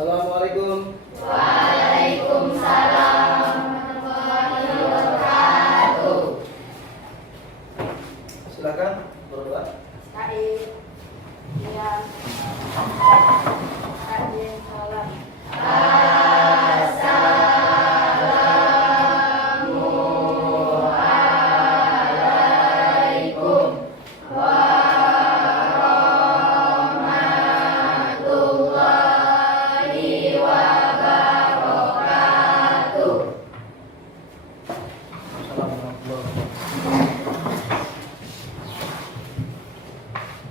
Assalamualaikum. Waalaikumsalam warahmatullahi wabarakatuh. Silakan berdoa. Said. Iya. Adin salam. Assalamualaikum warahmatullahi wabarakatuh.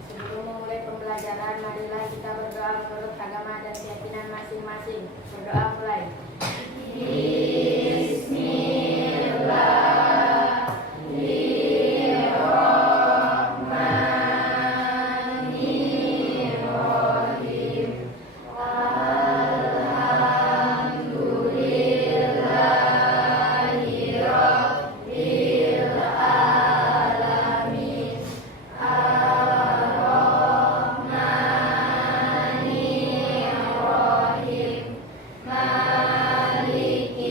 Sebelum memulai pembelajaran, marilah kita berdoa menurut agama dan keyakinan masing-masing. Berdoa mulai. Bismillahirrahmanirrahim. Alhamdulillahi rabbil alamin. Ar-Rahmanir-Rahim. Maliki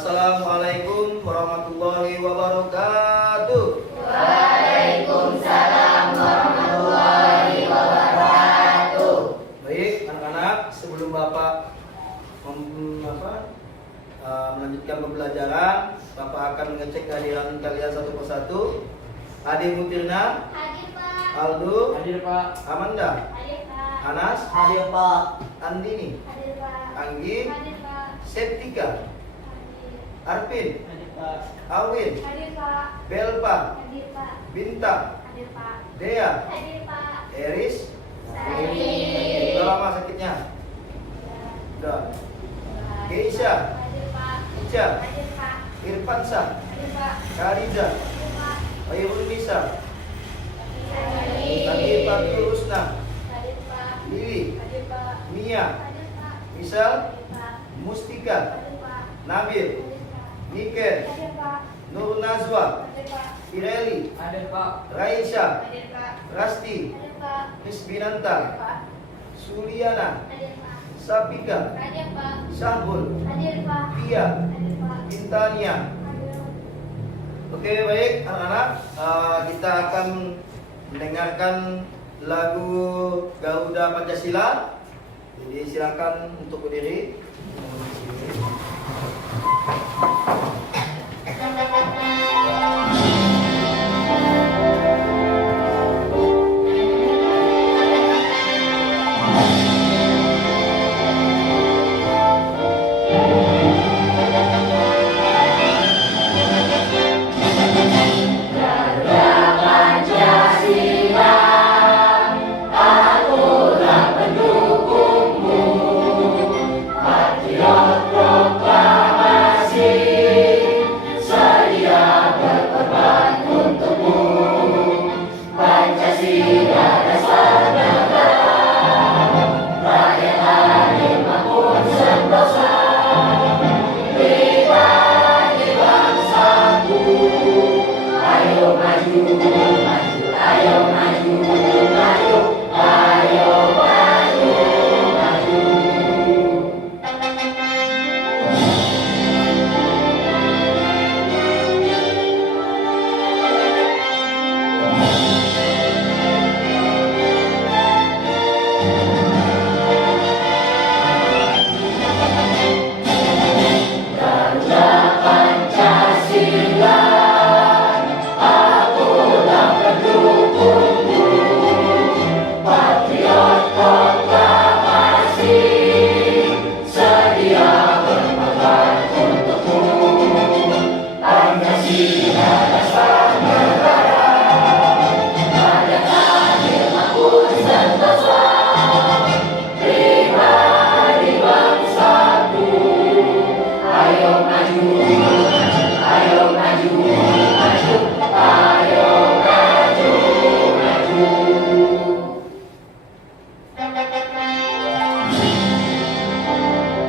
Assalamualaikum warahmatullahi wabarakatuh. Waalaikumsalam warahmatullahi wabarakatuh. Baik, anak-anak, sebelum Bapak melanjutkan pembelajaran, Bapak akan mengecek kehadiran kalian satu persatu. Ade Mutirna, Hadir Pak. Aldo, Hadir Pak. Amanda, Hadir Pak. Anas, Hadir Pak. Andini, Hadir Pak. Anggi, Hadir Pak. Septika, Hadir. Arvin, Hadir Pak. Awin, Hadir Pak. Belpa, Hadir Pak. Bintang, Hadir Pak. Dea, Hadir Pak. Eris. Hadir. Udah lama sakitnya? Udah. Keisha, Hadir Pak. Ica, Hadir Pak. Irfansa, Hadir Pak. Kariza, Hadir Pak. Khairul Nisa, Hadir. Nabi Fatul Husna, Hadir Pak. Lili, Hadir Pak. Mia, Hadir Pak. Misal, Hadir Pak. Mustika, Hadir Pak. Nabil, Hadir Pak. Niken, Hadir Pak. Nur Nazwa, Hadir Pak. Pireli, Hadir Pak. Raisya, Hadir Pak. Rasti, Hadir Pak. Hisbinanta, Hadir Pak. Suliana, Hadir Pak. Sapika, Hadir Pak. Syahbul, Hadir Pak. Pia, Hadir Pak. Intania. Hadir. Oke, baik anak-anak, kita akan mendengarkan lagu Garuda Pancasila. Jadi silakan untuk berdiri.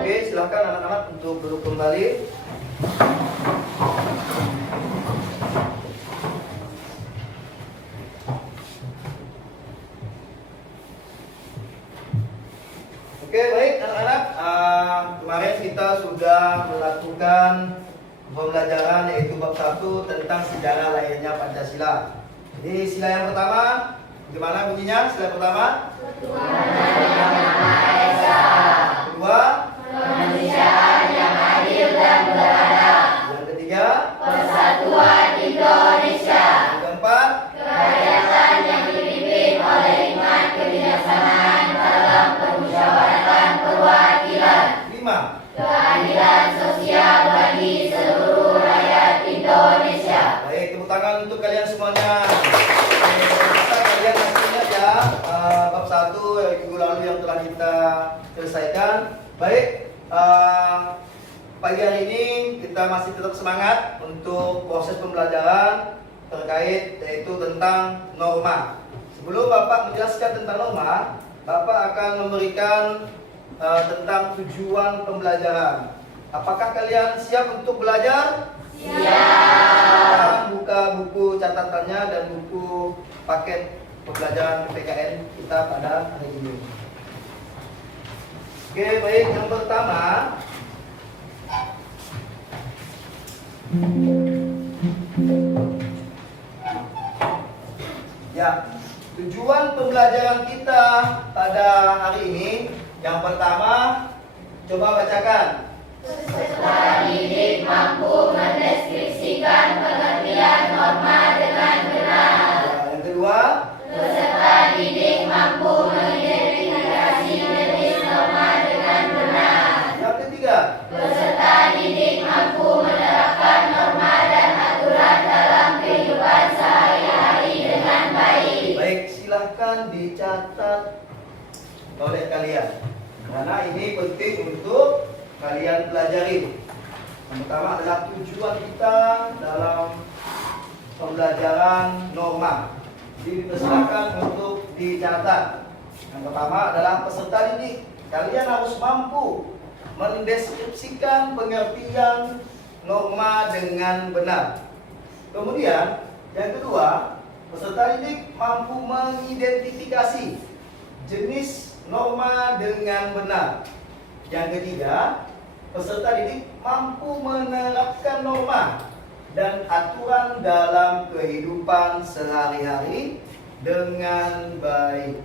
Oke, silakan anak-anak untuk duduk kembali. Oke, baik anak-anak. Kemarin kita sudah melakukan pembelajaran yaitu bab 1 tentang sejarah lahirnya Pancasila. Jadi sila yang pertama, gimana bunyinya? Sila yang pertama? Kedua, Kemanusiaan yang adil dan beradab. yang ketiga, Persatuan Indonesia. yang keempat, Kerakyatan yang dipimpin oleh hikmat kebijaksanaan dalam permusyawaratan perwakilan. 5. Keadilan sosial bagi seluruh rakyat Indonesia. Baik, tepuk tangan untuk kalian semuanya. Kalian masih ingat ya bab 1 minggu lalu yang telah kita selesaikan. Baik, pagi hari ini kita masih tetap semangat untuk proses pembelajaran terkait yaitu tentang norma. Sebelum Bapak menjelaskan tentang norma, Bapak akan memberikan tentang tujuan pembelajaran. Apakah kalian siap untuk belajar? Siap. Buka buku catatannya dan buku paket pembelajaran PPKN kita pada hari ini. Oke, baik. Yang pertama, Ya, tujuan pembelajaran kita pada hari ini yang pertama, coba bacakan. Peserta didik mampu mendeskripsikan pengertian norma dengan benar. Ya, yang kedua, Peserta didik mampu mengidentifikasi jenis norma dengan benar. yang ketiga, Peserta didik mampu menerapkan norma dan aturan dalam kehidupan sehari-hari dengan baik. baik, silahkan dicatat oleh kalian karena ini penting untuk kalian pelajari. Yang pertama adalah tujuan kita dalam pembelajaran norma. Jadi dipersilakan untuk dicatat. Yang pertama adalah peserta didik. Kalian harus mampu mendeskripsikan pengertian norma dengan benar. Kemudian yang kedua, peserta didik mampu mengidentifikasi jenis norma dengan benar. Yang ketiga, peserta didik mampu menerapkan norma dan aturan dalam kehidupan sehari-hari dengan baik.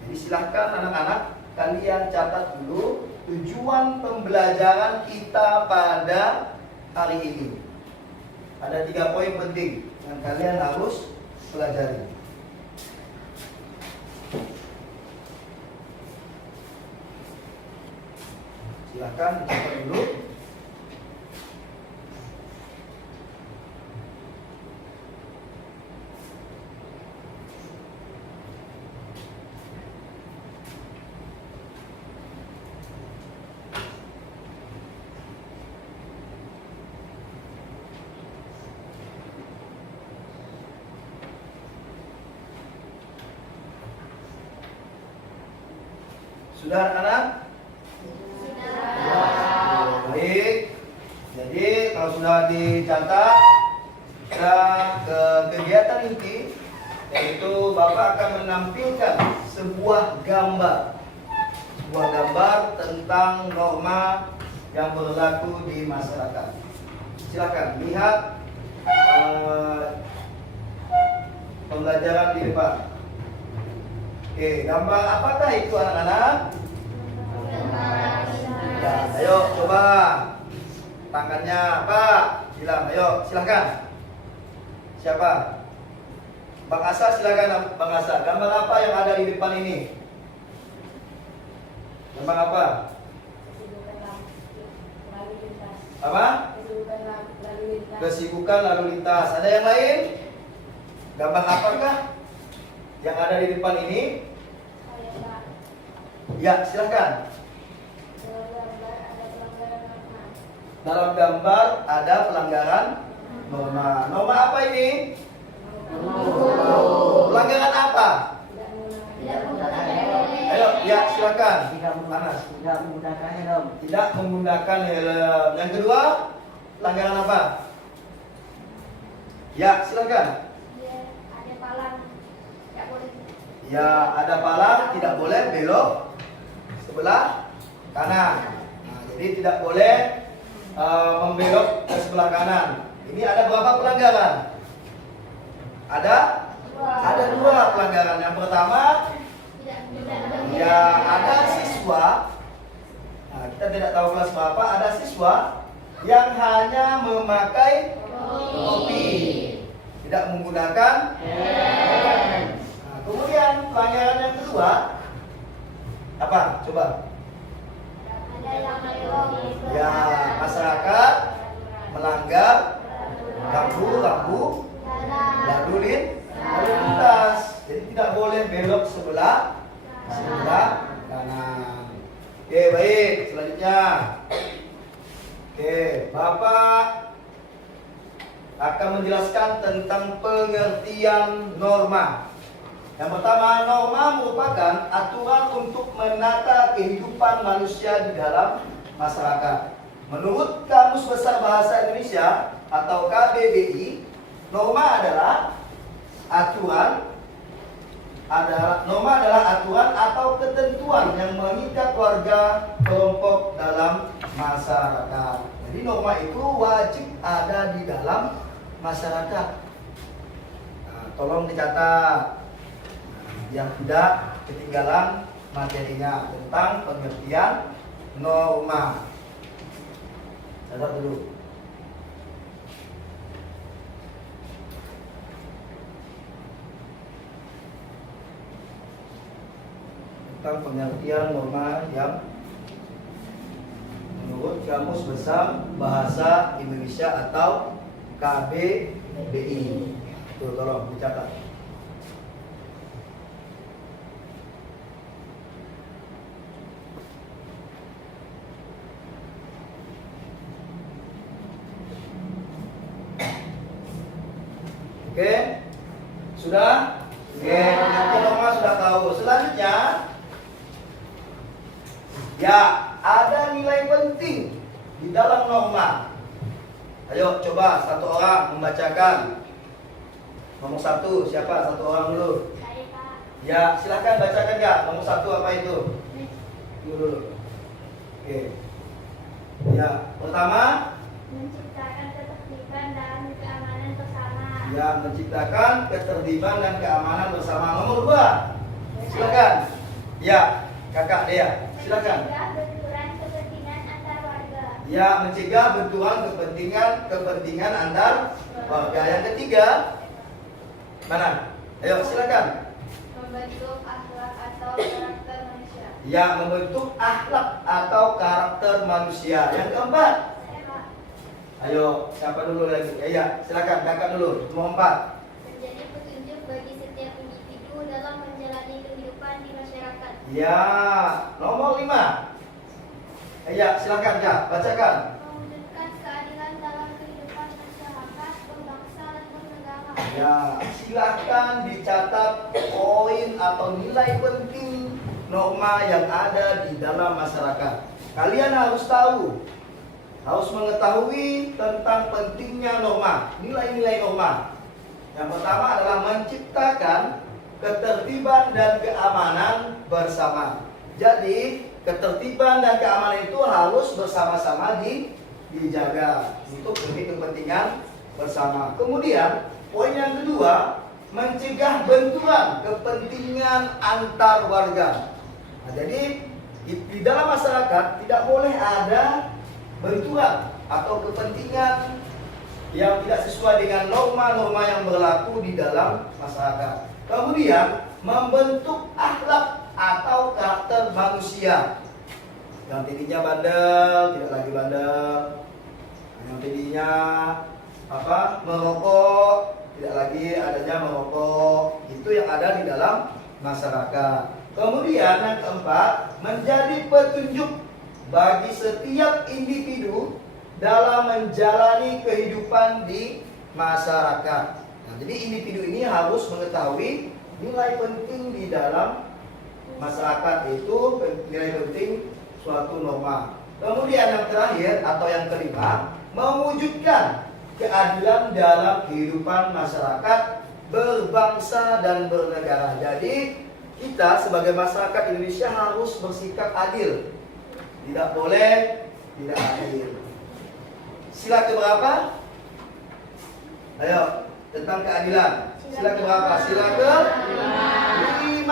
Jadi silahkan anak-anak kalian catat dulu tujuan pembelajaran kita pada hari ini. Ada 3 poin penting yang kalian harus pelajari. Silahkan dicatat dulu. Sudah anak-anak? Baik. Jadi kalau sudah dicatat, kita ke kegiatan inti, yaitu Bapak akan menampilkan sebuah gambar tentang norma yang berlaku di masyarakat. Silakan lihat pembelajaran di depan. Oke, gambar apakah itu anak-anak? Ya, ayo coba tangannya Pak, bilang, ayo silahkan. Siapa? Bang Asa, silakan Bang Asa. Gambar apa yang ada di depan ini? Gambar apa? Apa? Kesibukan lalu lintas. Ada yang lain? Gambar apakah yang ada di depan ini? Ya, silahkan. Dalam gambar ada pelanggaran norma. Norma apa ini? Pelanggaran apa? Ayo, ya silakan. Tidak menggunakan helm. Tidak menggunakan helm. Yang kedua, pelanggaran apa? Ya, silakan. Ya, ada palang, tidak boleh belok sebelah kanan. Nah, jadi tidak boleh membelok ke sebelah kanan. Ini ada berapa pelanggaran? Ada 2 pelanggaran. Yang pertama, ya ada siswa. Nah, kita tidak tahu kelas berapa. Ada siswa yang hanya memakai topi, tidak menggunakan helm. Nah, kemudian pelanggaran yang kedua apa? Coba. Ya, masyarakat melanggar rambu lalu lintas. Jadi tidak boleh belok sebelah kanan. Oke, baik. Selanjutnya, oke, Bapak akan menjelaskan tentang pengertian norma. Yang pertama, norma merupakan aturan untuk menata kehidupan manusia di dalam masyarakat. Menurut Kamus Besar Bahasa Indonesia atau KBBI, norma adalah aturan norma adalah aturan atau ketentuan yang mengikat warga kelompok dalam masyarakat. Jadi norma itu wajib ada di dalam masyarakat. Nah, tolong dicatat yang tidak ketinggalan materinya tentang pengertian norma. Catat dulu. Tentang pengertian norma yang menurut Kamus Besar Bahasa Indonesia atau KBBI. Tuh, tolong dicatat. Oke, sudah? Oke, pengertian norma sudah tahu. Selanjutnya, ya, ada nilai penting di dalam norma. Ayo coba satu orang membacakan. Nomor 1 siapa? Satu orang dulu. Saya Pak. Ya, silakan bacakan ya. Nomor 1 apa itu? Dulu. Oke. Ya, pertama, Menciptakan ketertiban dan keamanan bersama. ya, menciptakan ketertiban dan keamanan bersama. Nomor 2, silakan. Ya, kakak Dea, silakan. Mencegah benturan kepentingan antar warga. Ya, mencegah benturan kepentingan antar warga. Yang ketiga, mana? Ayo, silakan. Membentuk akhlak atau karakter manusia. Ya, membentuk akhlak atau karakter manusia. Yang keempat, Saya Pak. ayo, siapa dulu lagi? Ya, silakan kakak dulu. Nomor 4. Menjadi petunjuk bagi setiap individu dalam menjalani kehidupan di masyarakat. Ya, nomor 5. Ya, silakan ya, bacakan. Mewujudkan keadilan dalam kehidupan masyarakat, berbangsa dan bernegara. Ya, silakan dicatat poin atau nilai penting norma yang ada di dalam masyarakat. Kalian harus tahu, harus mengetahui tentang pentingnya norma, nilai-nilai norma. Yang pertama adalah menciptakan ketertiban dan keamanan bersama. Jadi, ketertiban dan keamanan itu harus bersama-sama dijaga untuk demi kepentingan bersama. Kemudian, poin yang kedua, mencegah benturan kepentingan antar warga. Nah, jadi di dalam masyarakat tidak boleh ada benturan atau kepentingan yang tidak sesuai dengan norma-norma yang berlaku di dalam masyarakat. Kemudian membentuk akhlak atau karakter manusia. Yang tadinya bandel tidak lagi bandel. Yang tadinya merokok tidak lagi adanya merokok. Itu yang ada di dalam masyarakat. Kemudian yang keempat, menjadi petunjuk bagi setiap individu dalam menjalani kehidupan di masyarakat. Nah, jadi individu ini harus mengetahui nilai penting di dalam masyarakat, itu nilai penting suatu norma. Kemudian yang terakhir atau yang kelima, mewujudkan keadilan dalam kehidupan masyarakat, berbangsa dan bernegara. Jadi kita sebagai masyarakat Indonesia harus bersikap adil. Tidak boleh tidak adil. Sila keberapa? Ayo, tentang keadilan. Sila keberapa? Sila ke-5.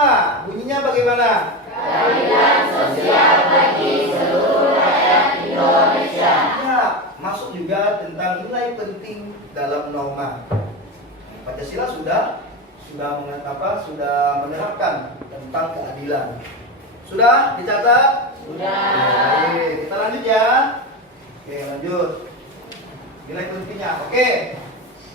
Bunyinya bagaimana? Keadilan sosial bagi seluruh rakyat Indonesia. Ya, masuk juga tentang nilai penting dalam norma. Pancasila sudah menerapkan tentang keadilan. Sudah dicatat? Sudah. Oke, kita lanjut ya. Oke, lanjut. Nilai pentingnya. Oke.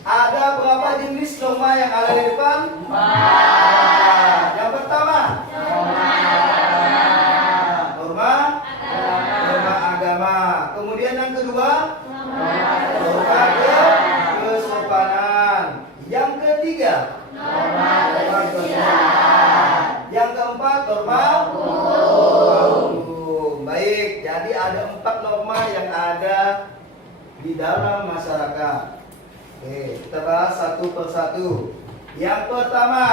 Ada berapa jenis norma yang ada di depan? 4. Yang pertama, norma agama. Kemudian yang kedua, norma kesopanan. Yang ketiga, norma kesusilaan. Yang keempat, norma hukum. Baik, jadi ada 4 norma yang ada di dalam masyarakat. Oke, kita bahas satu persatu. Yang pertama,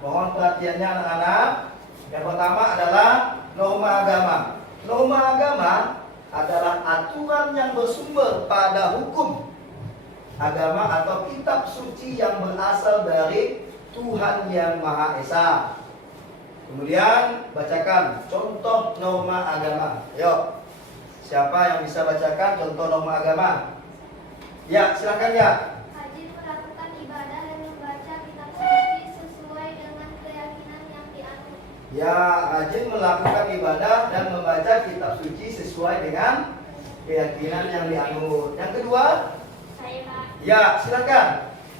mohon perhatiannya anak-anak. Yang pertama adalah norma agama. Norma agama adalah aturan yang bersumber pada hukum agama atau kitab suci yang berasal dari Tuhan yang Maha Esa. Kemudian bacakan contoh norma agama. Ayo, siapa yang bisa bacakan contoh norma agama? Ya, silakan ya. Rajin melakukan ibadah dan membaca kitab suci sesuai dengan keyakinan yang dianut. Ya, rajin melakukan ibadah dan membaca kitab suci sesuai dengan keyakinan yang dianut. Yang kedua, Saya Pak, ya, silakan.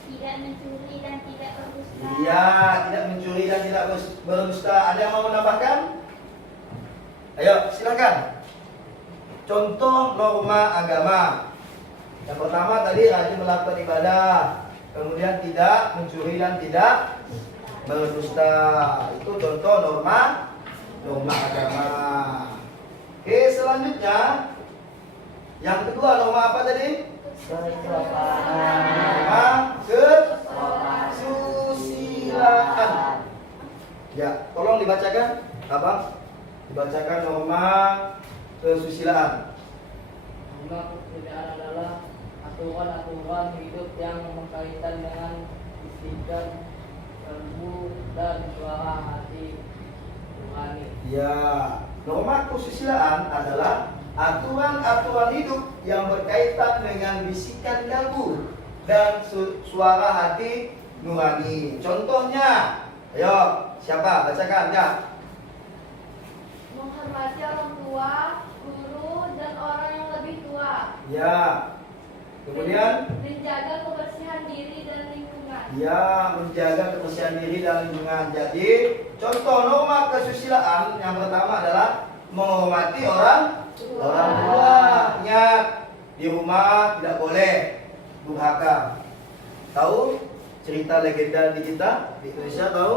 tidak mencuri dan tidak berdusta. Iya, tidak mencuri dan tidak berdusta. Ada yang mau menambahkan? Ayo, silakan. Contoh norma agama. Yang pertama tadi rajin melakukan ibadah, kemudian tidak mencuri dan tidak berdusta. Itu contoh norma agama. Oke, selanjutnya yang kedua norma apa tadi? Norma kesusilaan. Ya, tolong dibacakan, Abang. Dibacakan norma kesusilaan. Norma kesusilaan adalah aturan-aturan hidup yang berkaitan dengan bisikan kalbu dan suara hati nurani. Ya, norma kesusilaan adalah aturan-aturan hidup yang berkaitan dengan bisikan kalbu dan suara hati nurani. Contohnya, ayo, siapa? Bacakan ya. Menghormati orang tua, guru, dan orang yang lebih tua. Ya. Kemudian, Menjaga kebersihan diri dan lingkungan. ya, menjaga kebersihan diri dan lingkungan. Jadi, contoh norma kesusilaan yang pertama adalah menghormati orang tua. Ingat, di rumah tidak boleh durhaka. Tahu cerita legenda di kita di Indonesia? Tahu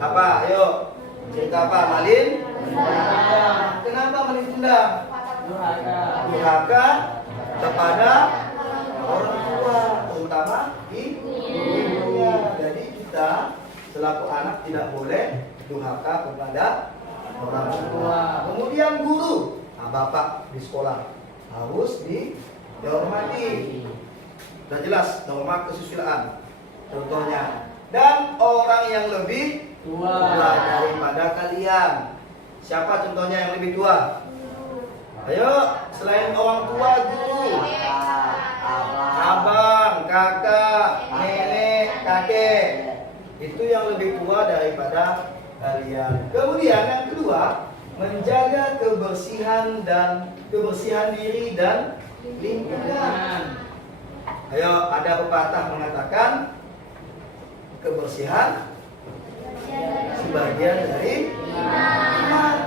apa? Ayo, cerita apa? Malin kundang. Kenapa malin kundang? Durhaka kepada orang tua, terutama ibunya. Jadi kita selaku anak tidak boleh durhaka kepada orang tua. Kemudian guru, nah, bapak di sekolah harus dihormati. Sudah jelas norma kesusilaan. Contohnya, dan orang yang lebih tua daripada kalian. Siapa contohnya yang lebih tua? Ayo, selain orang tua, guru, abang, kakak, nenek, kakek. Itu yang lebih tua daripada kalian. Kemudian yang kedua, menjaga kebersihan diri dan lingkungan. Ayo, ada pepatah mengatakan kebersihan sebagian dari iman.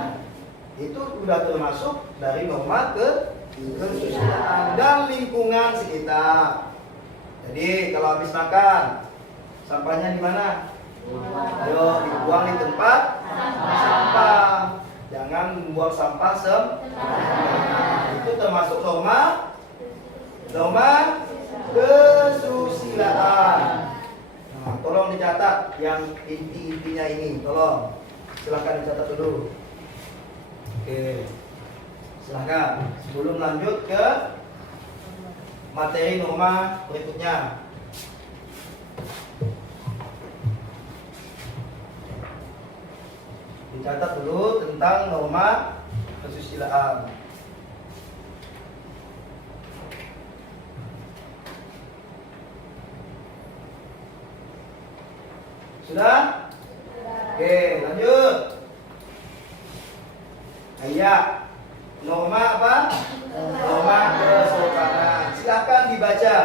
Itu sudah termasuk dari norma kesusilaan dan lingkungan sekitar. Jadi kalau habis makan, sampahnya di mana? Ayo, dibuang di tempat sampah. Jangan membuang sampah sembarangan. Itu termasuk norma kesusilaan. Nah, tolong dicatat yang inti-intinya ini. Tolong, silahkan dicatat dulu. Oke, silahkan. Sebelum lanjut ke materi norma berikutnya. Dicatat dulu tentang norma kesusilaan. Sudah? Oke, lanjut. Iya. Norma apa? Norma kesopanan. Silakan dibaca.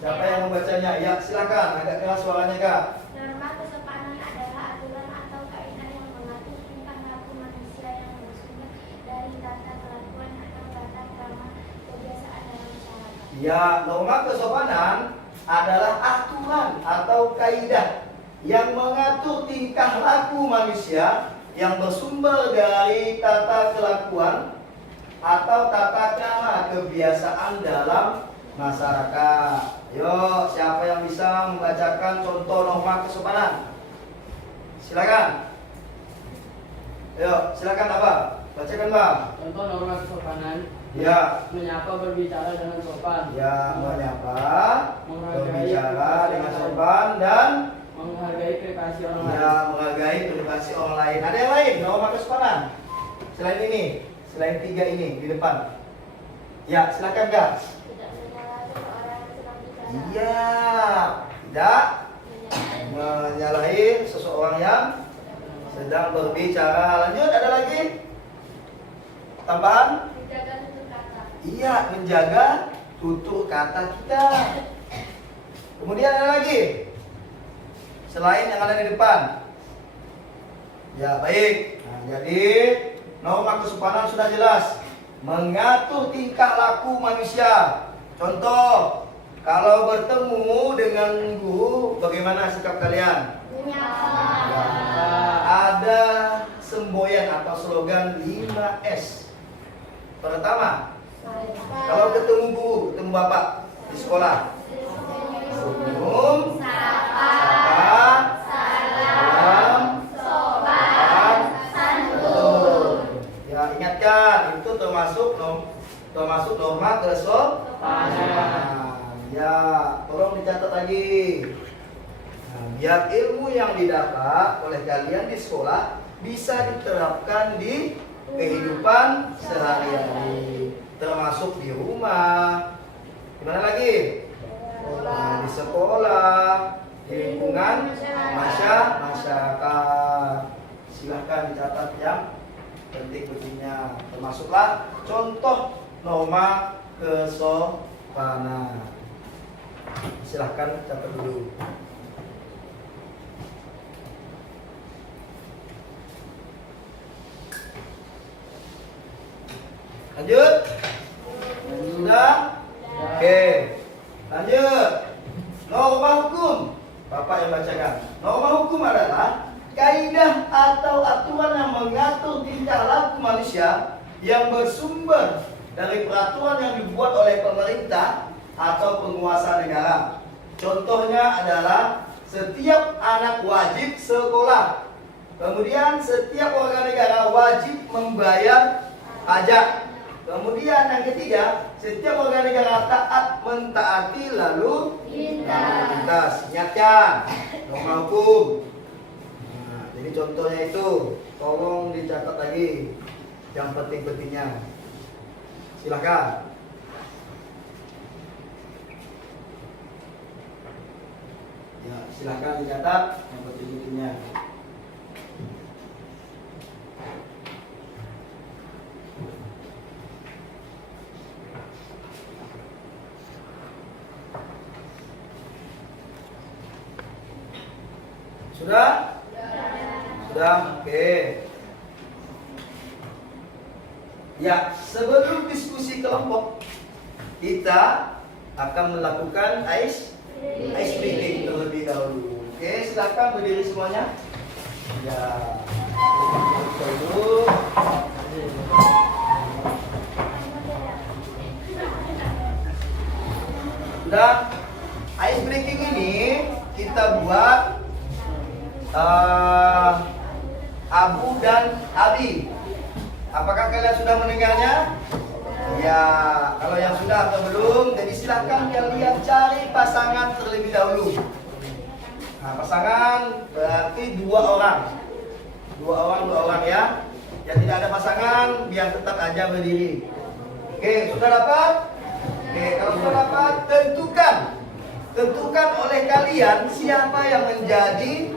Siapa yang membacanya? Ya, silakan. Agak keras suaranya, Kak. Norma kesopanan adalah aturan atau kaidah yang mengatur tingkah laku manusia yang bersumber dari tata kelakuan atau tata krama kebiasaan dalam masyarakat. Ya, norma kesopanan adalah aturan atau kaidah yang mengatur tingkah laku manusia yang bersumber dari tata kelakuan atau tata krama kebiasaan dalam masyarakat. Yo, siapa yang bisa membacakan contoh norma kesopanan? Silakan. Ayo, silakan Abah. Bacakan, Bang. Contoh norma kesopanan. Ya. Menyapa berbicara dengan sopan. Ya, menyapa, berbicara dengan sopan dan Menghargai privasi orang lain. ya, menghargai privasi orang lain. Ada yang lain norma kesopanan selain ini, selain 3 ini di depan. Ya, silakan Kak. Tidak menyala seseorang sedang bicara. Iya, tidak menyalahi seseorang yang sedang berbicara. Lanjut, ada lagi tambahan? Menjaga tutur kata. Iya, menjaga tutur kata kita. Kemudian ada lagi selain yang ada di depan. Ya, baik. Nah, jadi norma kesopanan sudah jelas. Mengatur tingkah laku manusia. Contoh, kalau bertemu dengan guru, bagaimana sikap kalian? Menyapa. Ya, ada semboyan atau slogan 5S. Pertama, kalau ketemu guru, ketemu bapak di sekolah, senyum, sapa, salam, sopan, santun. Ya, ingatkan itu termasuk norma kesopanan. Ya, tolong dicatat lagi. Nah, biar ilmu yang didapat oleh kalian di sekolah bisa diterapkan di kehidupan sehari-hari, termasuk di rumah. Gimana lagi? Nah, di sekolah, di lingkungan masyarakat. Silahkan dicatat yang penting-pentingnya, termasuklah contoh norma kesopanan. Silahkan catat dulu. Lanjut? Sudah? Oke. Lanjut. Norma hukum. Bapak yang bacakan. Norma hukum adalah kaidah atau aturan yang mengatur tingkah laku manusia yang bersumber dari peraturan yang dibuat oleh pemerintah atau penguasa negara. Contohnya adalah setiap anak wajib sekolah. Kemudian setiap warga negara wajib membayar pajak. Kemudian yang ketiga, setiap warga negara taat mentaati lalu lintas. Ingatkan, norma hukum. Nah, jadi contohnya itu, tolong dicatat lagi yang penting-pentingnya. Silakan. Ya, silakan dicatat yang penting-pentingnya. Sudah? Sudah? Oke. Ya, sebelum diskusi kelompok, kita akan melakukan ice breaking terlebih dahulu. Oke, silakan berdiri semuanya. Ya. Dulu. Sudah? Ice breaking ini kita buat Abu dan Abi. Apakah kalian sudah mendengarnya? Ya, kalau yang sudah atau belum, jadi silahkan kalian cari pasangan terlebih dahulu. Nah, pasangan berarti dua orang ya. Yang tidak ada pasangan, biar tetap aja berdiri. Oke, sudah dapat? Oke, kalau sudah dapat, tentukan oleh kalian siapa yang menjadi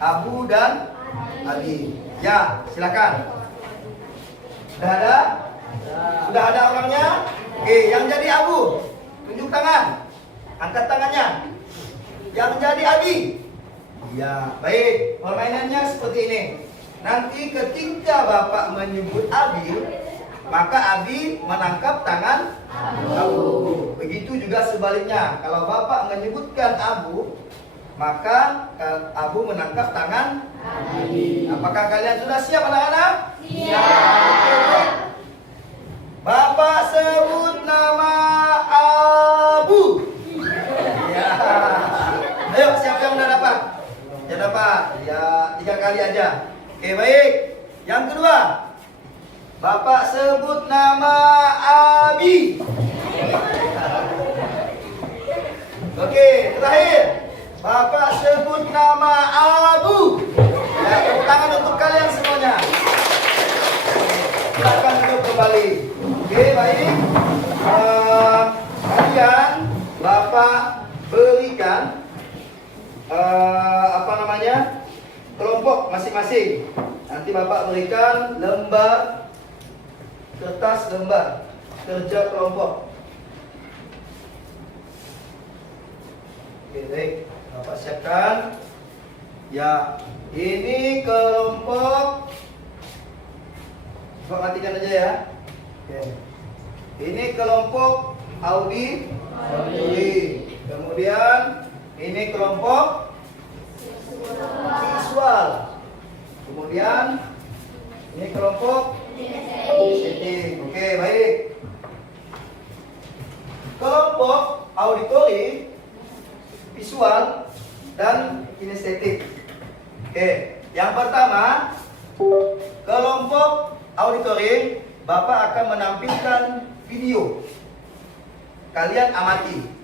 Abu dan Abi. Ya, silakan. Sudah ada? Sudah ada orangnya? Oke, yang jadi Abu, tunjuk tangan. Angkat tangannya. Yang menjadi Abi. Ya, baik. Permainannya seperti ini. Nanti ketika Bapak menyebut Abi, maka Abi menangkap tangan Abu. Begitu juga sebaliknya. Kalau Bapak menyebutkan Abu, maka Abu menangkap tangan Abi. Apakah kalian sudah siap anak-anak? Siap. Bapak sebut nama Abu. Ya. Ayo, siapa yang udah dapat? Ya dapat. Ya, 3 kali. sebut nama Abi. Oke, terakhir. Bapak sebut nama Abu. Ya, tepuk tangan untuk kalian semuanya. Silakan duduk kembali. Oke, baik. Kalian Bapak berikan kelompok masing-masing. Nanti Bapak berikan lembar kertas lembar kerja kelompok. Oke, baik. Bapak siapkan. Ya, ini kelompok. Bapak matikan aja ya. Oke. Ini kelompok Audi. Kemudian ini kelompok visual. Kemudian ini kelompok estetik. Oke, baik. Kelompok auditori, visual, dan kinestetik. Oke, yang pertama kelompok auditori, Bapak akan menampilkan video. Kalian amati.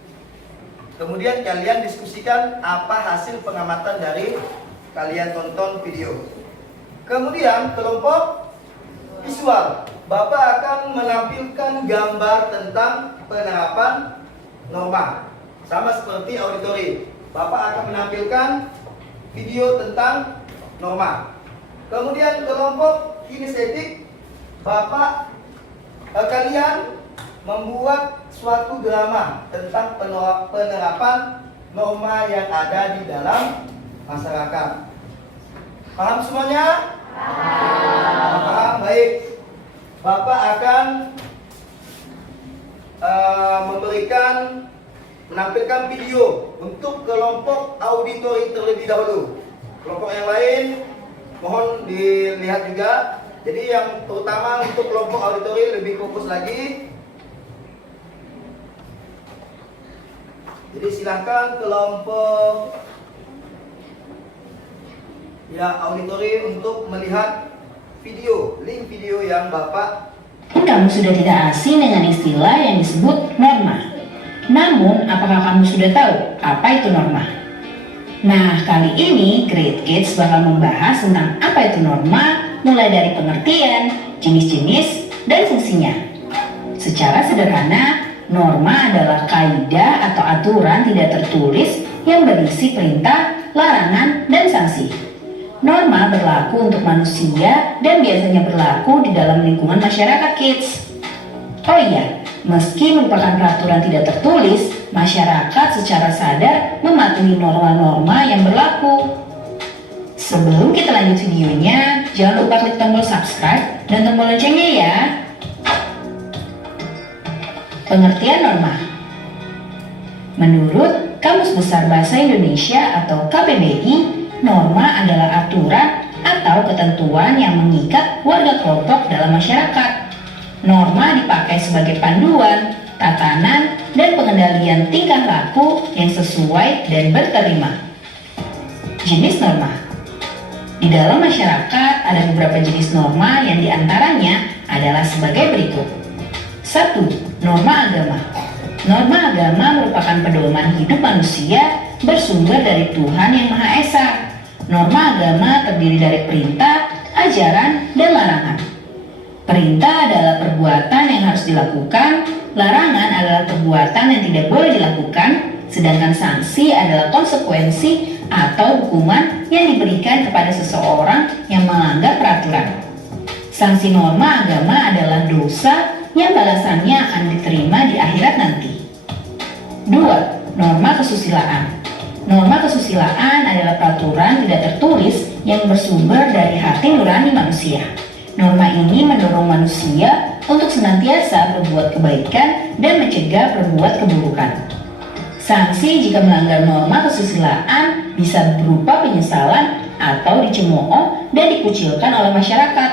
Kemudian kalian diskusikan apa hasil pengamatan dari kalian tonton video. Kemudian kelompok visual, Bapak akan menampilkan gambar tentang penerapan norma. Sama seperti auditori, Bapak akan menampilkan video tentang norma. Kemudian kelompok kinestetik, kalian membuat suatu drama tentang penerapan norma yang ada di dalam masyarakat. Paham semuanya? Paham, baik. Bapak akan menampilkan video untuk kelompok auditori terlebih dahulu. Kelompok yang lain mohon dilihat juga. Jadi yang terutama untuk kelompok auditori lebih fokus lagi. Jadi silahkan kelompok auditori untuk melihat video, link video yang Bapak. Kamu sudah tidak asing dengan istilah yang disebut norma. Namun, apakah kamu sudah tahu apa itu norma? Nah, kali ini Grade Kids bakal membahas tentang apa itu norma, mulai dari pengertian, jenis-jenis, dan fungsinya. Secara sederhana, norma adalah kaidah atau aturan tidak tertulis yang berisi perintah, larangan, dan sanksi. Norma berlaku untuk manusia dan biasanya berlaku di dalam lingkungan masyarakat, kids. Oh iya, meski merupakan peraturan tidak tertulis, masyarakat secara sadar mematuhi norma-norma yang berlaku. Sebelum kita lanjut videonya, jangan lupa klik tombol subscribe dan tombol loncengnya ya. Pengertian norma. Menurut Kamus Besar Bahasa Indonesia atau KBBI, norma adalah aturan atau ketentuan yang mengikat warga kelompok dalam masyarakat. Norma dipakai sebagai panduan, tatanan, dan pengendalian tingkah laku yang sesuai dan berterima. Jenis norma. Di dalam masyarakat ada beberapa jenis norma yang diantaranya adalah sebagai berikut. 1. Norma agama. Norma agama merupakan pedoman hidup manusia bersumber dari Tuhan Yang Maha Esa. Norma agama terdiri dari perintah, ajaran, dan larangan. Perintah adalah perbuatan yang harus dilakukan, larangan adalah perbuatan yang tidak boleh dilakukan, sedangkan sanksi adalah konsekuensi atau hukuman yang diberikan kepada seseorang yang melanggar peraturan. Sanksi norma agama adalah dosa yang balasannya akan diterima di akhirat nanti. 2. Norma kesusilaan. Norma kesusilaan adalah peraturan tidak tertulis yang bersumber dari hati nurani manusia. Norma ini mendorong manusia untuk senantiasa berbuat kebaikan dan mencegah berbuat keburukan. Sanksi jika melanggar norma kesusilaan bisa berupa penyesalan atau dicemooh dan dikucilkan oleh masyarakat.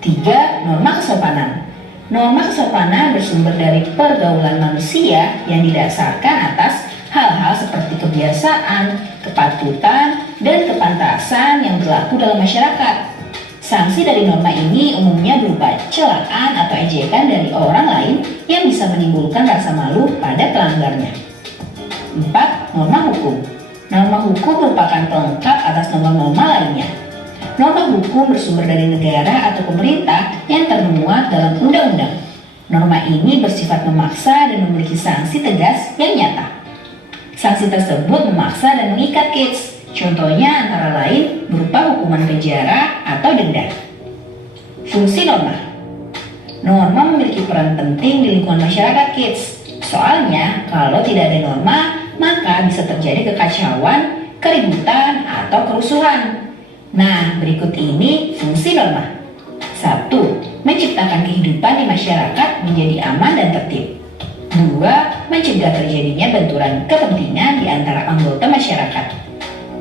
3. Norma kesopanan. Norma kesopanan bersumber dari pergaulan manusia yang didasarkan atas hal-hal seperti kebiasaan, kepatutan, dan kepantasan yang berlaku dalam masyarakat. Sanksi dari norma ini umumnya berupa celaan atau ejekan dari orang lain yang bisa menimbulkan rasa malu pada pelanggarnya. 4. Norma hukum. Norma hukum merupakan pelengkap atas norma-norma lainnya. Norma hukum bersumber dari negara atau pemerintah yang termuat dalam undang-undang. Norma ini bersifat memaksa dan memiliki sanksi tegas yang nyata. Sanksi tersebut memaksa dan mengikat kids. Contohnya antara lain berupa hukuman penjara atau denda. Fungsi norma. Norma memiliki peran penting di lingkungan masyarakat kids. Soalnya kalau tidak ada norma, maka bisa terjadi kekacauan, keributan, atau kerusuhan. Nah, berikut ini fungsi norma. 1. Menciptakan kehidupan di masyarakat menjadi aman dan tertib. 2. Mencegah terjadinya benturan kepentingan di antara anggota masyarakat.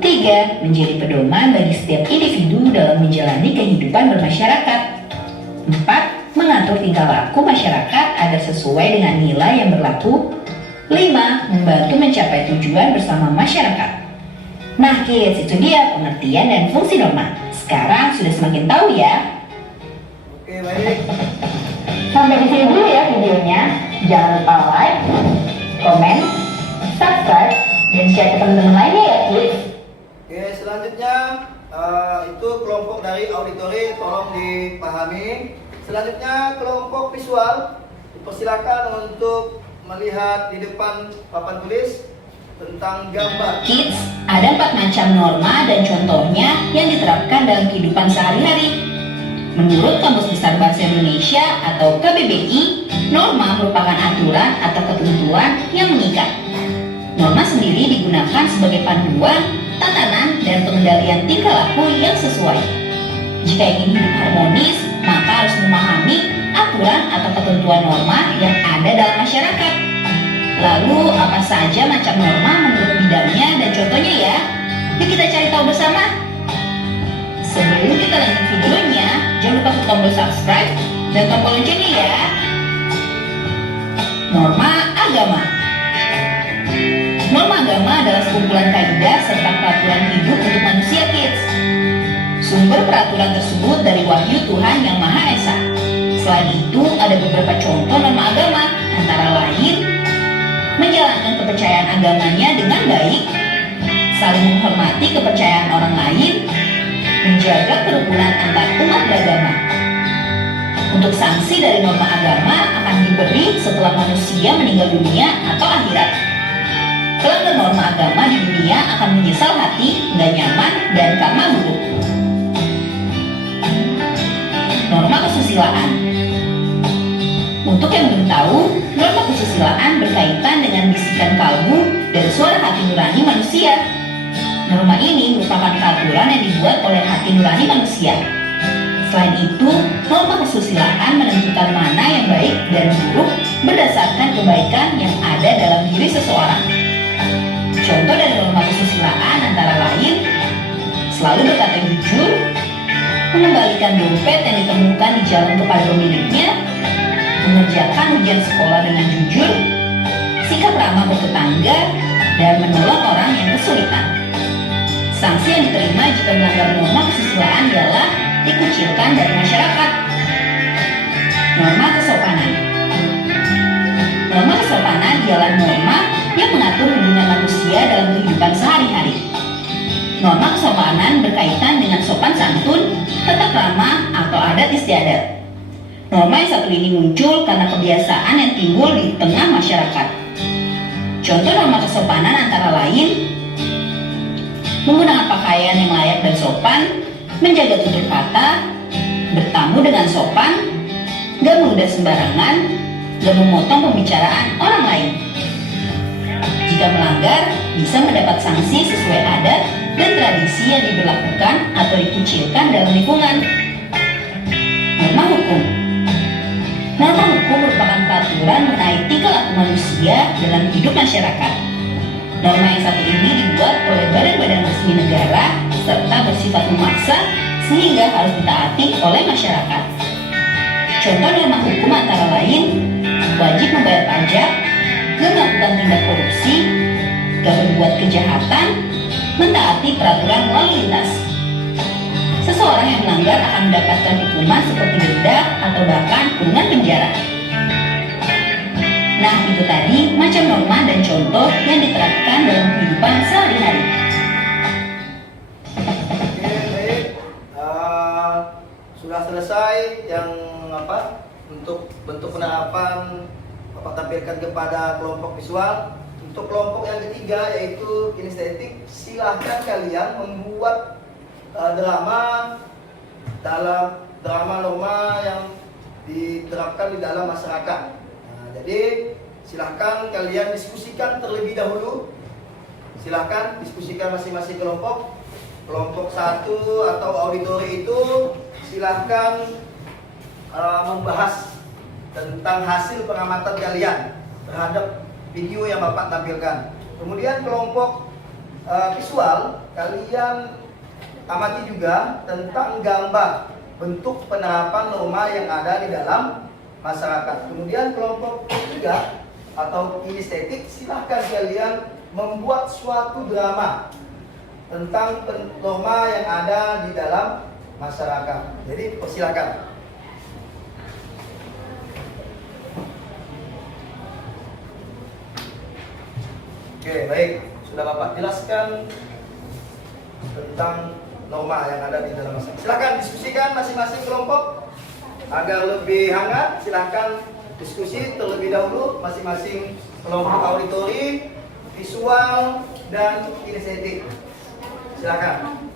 3. Menjadi pedoman bagi setiap individu dalam menjalani kehidupan bermasyarakat. 4. Mengatur tingkah laku masyarakat agar sesuai dengan nilai yang berlaku. 5. Membantu mencapai tujuan bersama masyarakat. Nah kids, itu dia pengertian dan fungsi norma. Sekarang sudah semakin tahu ya. Oke, baik. Sampai di sini dulu ya videonya. Jangan lupa like, komen, subscribe, dan share ke teman-teman lainnya ya kids. Oke, selanjutnya itu kelompok dari auditori tolong dipahami. Selanjutnya kelompok visual dipersilakan untuk melihat di depan papan tulis tentang gambar. Kids, ada 4 macam norma dan contohnya yang diterapkan dalam kehidupan sehari-hari. Menurut Kamus Besar Bahasa Indonesia atau KBBI, norma merupakan aturan atau ketentuan yang mengikat. Norma sendiri digunakan sebagai panduan, tatanan, dan pengendalian tingkah laku yang sesuai. Jika ingin hidup harmonis, maka harus memahami aturan atau ketentuan norma yang ada dalam masyarakat. Lalu, apa saja macam norma menurut bidangnya dan contohnya ya? Yuk kita cari tahu bersama. Sebelum kita lanjut videonya, jangan lupa klik tombol subscribe dan tombol loncengnya ya. Norma agama. Norma agama adalah sekumpulan kaidah serta peraturan hidup untuk manusia kids. Sumber peraturan tersebut dari wahyu Tuhan Yang Maha Esa. Selain itu, ada beberapa contoh norma agama, antara lain menjalankan kepercayaan agamanya dengan baik, saling menghormati kepercayaan orang lain, menjaga kerukunan antar umat beragama. Untuk sanksi dari norma agama akan diberi setelah manusia meninggal dunia atau akhirat. Pelanggar norma agama di dunia akan menyesal hati, nggak nyaman, dan karma buruk. Norma kesusilaan. Untuk yang belum tahu, norma kesusilaan berkaitan dengan bisikan kalbu dan suara hati nurani manusia. Norma ini merupakan peraturan yang dibuat oleh hati nurani manusia. Selain itu, norma kesusilaan menentukan mana yang baik dan buruk berdasarkan kebaikan yang ada dalam diri seseorang. Contoh dari norma kesusilaan antara lain selalu berkata jujur, mengembalikan dompet yang ditemukan di jalan kepada pemiliknya, mengerjakan ujian sekolah dengan jujur, sikap ramah bertetangga, dan menolong orang yang kesulitan. Sanksi yang diterima jika melanggar norma kesusilaan ialah dikucilkan dari masyarakat. Norma kesopanan. Norma kesopanan ialah norma yang mengatur hubungan manusia dalam kehidupan sehari-hari. Norma kesopanan berkaitan dengan sopan santun, tata krama, atau adat istiadat. Norma yang satu ini muncul karena kebiasaan yang timbul di tengah masyarakat. Contoh norma kesopanan antara lain menggunakan pakaian yang layak dan sopan, menjaga tutur kata, bertamu dengan sopan, gak meludah sembarangan, gak memotong pembicaraan orang lain. Jika melanggar, bisa mendapat sanksi sesuai adat dan tradisi yang diberlakukan atau dikucilkan dalam lingkungan. Norma hukum. Norma hukum merupakan peraturan mengenai tingkah laku manusia dalam hidup masyarakat. Norma yang satu ini dibuat oleh badan-badan resmi negara serta bersifat memaksa sehingga harus ditaati oleh masyarakat. Contoh norma hukum antara lain wajib membayar pajak, gak melakukan tindak korupsi, gak berbuat kejahatan, mentaati peraturan lalu lintas. seseorang yang melanggar akan mendapatkan hukuman seperti denda atau bahkan kurungan penjara. Nah, itu tadi macam norma dan contoh yang diterapkan dalam kehidupan sehari-hari. Oke, baik. Sudah selesai yang untuk bentuk penerapan Bapak tampilkan kepada kelompok visual. Untuk kelompok yang ketiga yaitu kinestetik, silahkan kalian membuat drama norma yang diterapkan di dalam masyarakat. Nah, jadi silahkan kalian diskusikan terlebih dahulu. Silahkan diskusikan masing-masing kelompok. Kelompok 1 atau auditori itu silahkan membahas tentang hasil pengamatan kalian terhadap video yang Bapak tampilkan. Kemudian kelompok visual, kalian amati juga tentang gambar bentuk penerapan norma yang ada di dalam masyarakat. Kemudian kelompok ketiga atau kinestetik, silahkan kalian membuat suatu drama tentang norma yang ada di dalam masyarakat. Jadi persilakan. Oke, baik. Sudah Bapak jelaskan tentang norma yang ada di dalam masyarakat. Silakan diskusikan masing-masing kelompok agar lebih hangat. Silakan diskusi terlebih dahulu masing-masing kelompok auditori, visual, dan kinestetik. Silakan.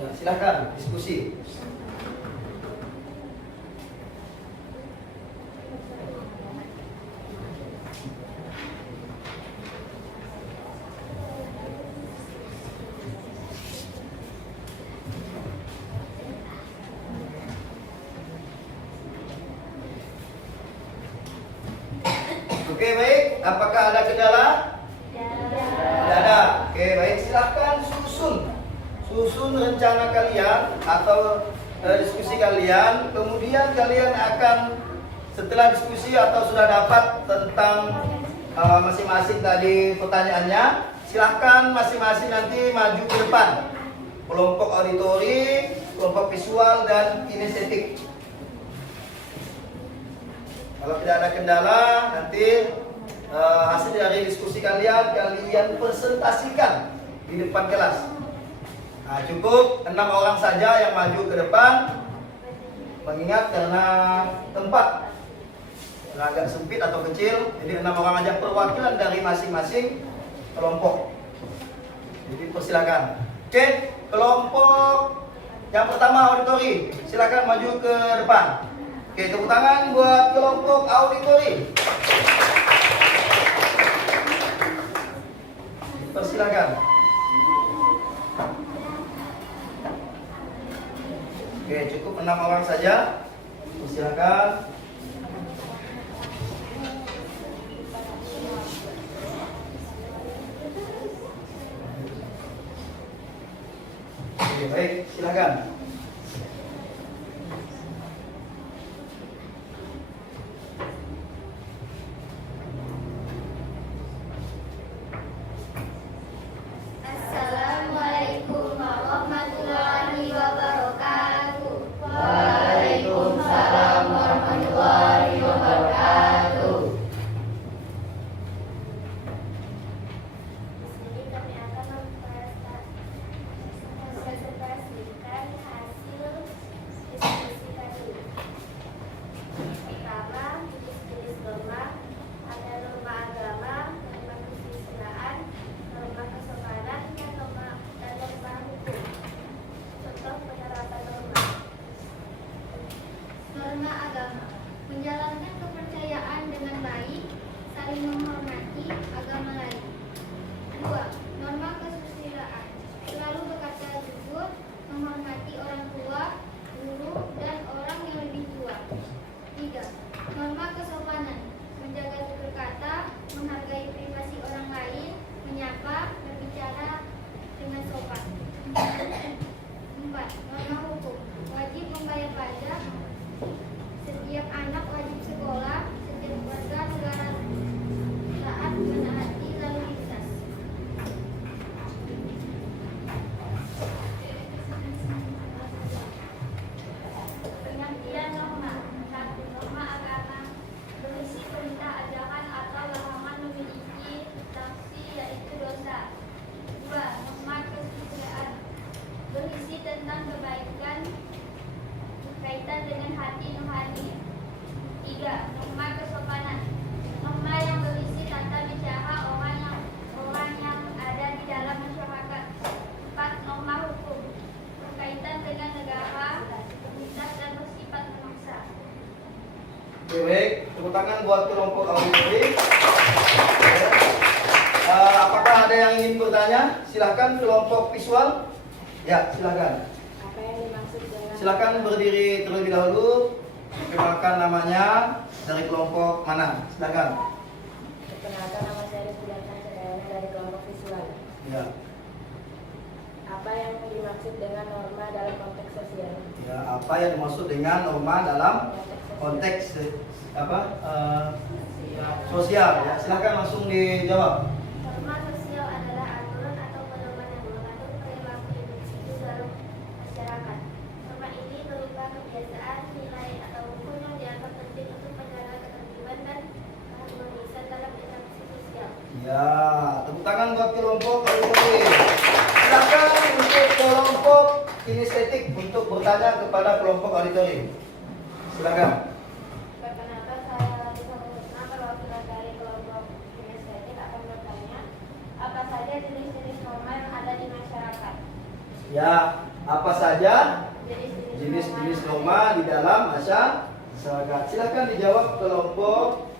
Ya, silakan diskusi. Oke, baik. Apakah ada kendala? Tidak ada. Oke, baik. Silahkan susun rencana kalian atau diskusi kalian. Kemudian kalian akan setelah diskusi atau sudah dapat tentang masing-masing tadi pertanyaannya, silahkan masing-masing nanti maju ke depan. Kelompok auditori, kelompok visual, dan kinestetik. Kalau tidak ada kendala, nanti hasil dari diskusi kalian presentasikan di depan kelas. Nah, cukup 6 orang saja yang maju ke depan, mengingat karena tempat yang agak sempit atau kecil, jadi 6 orang aja perwakilan dari masing-masing kelompok. Jadi persilakan. Oke, kelompok yang pertama auditori, silakan maju ke depan. Oke, tepuk tangan buat kelompok auditori. Persilakan. Oke, cukup 6 orang saja. Persilakan. Oke, baik, silakan. Assalamualaikum warahmatullahi wabarakatuh. Waalaikumsalam warahmatullahi wabarakatuh. Di sini kami akan mempresentasikan hasil diskusi kami. Pertama, jenis-jenis norma. Ada norma agama, norma kesusilaan, norma kesopanan, dan norma hukum. Contoh penerapan norma. Norma agama menjalankan kepercayaan dengan baik, saling menghormati agama lain. 2. Norma kesusilaan selalu berkata jujur, menghormati orang tua, guru, dan orang yang lebih tua. 3. Norma kesopanan menjaga tutur kata, menghargai privasi orang lain, menyapa, berbicara dengan sopan. 4. Norma hukum wajib membayar pajak, setiap anak wajib sekolah, setiap warga negara tangan buat kelompok auditori. Apakah ada yang ingin bertanya? Silakan kelompok visual. Ya, silakan. Apa yang dimaksud dengan Silakan berdiri terlebih dahulu. Perkenalkan namanya, dari kelompok mana? Silakan. Perkenalkan, nama saya Rizkyana Cerdayana dari kelompok visual. Ya. Apa yang dimaksud dengan norma dalam konteks sosial? Ya, apa yang dimaksud dengan norma dalam konteks sosial? Ya, silakan langsung dijawab. Norma sosial adalah aturan atau pedoman yang mengatur perilaku individu dalam masyarakat. Norma ini berupa kebiasaan, nilai, atau hukum yang dianggap penting untuk menjaga ketertiban dan keharmonisan dalam interaksi sosial. Ya, tepuk tangan buat kelompok auditori. Silakan untuk kelompok kinestetik untuk bertanya kepada kelompok auditori. Silakan. Perkenalkan, saya Lisa Murna, perwakilan dari kelompok kinestetik akan bertanya, apa saja jenis-jenis norma yang ada di masyarakat? Ya, apa saja Jenis-jenis jenis-jenis norma di dalam masyarakat? Silakan dijawab kelompok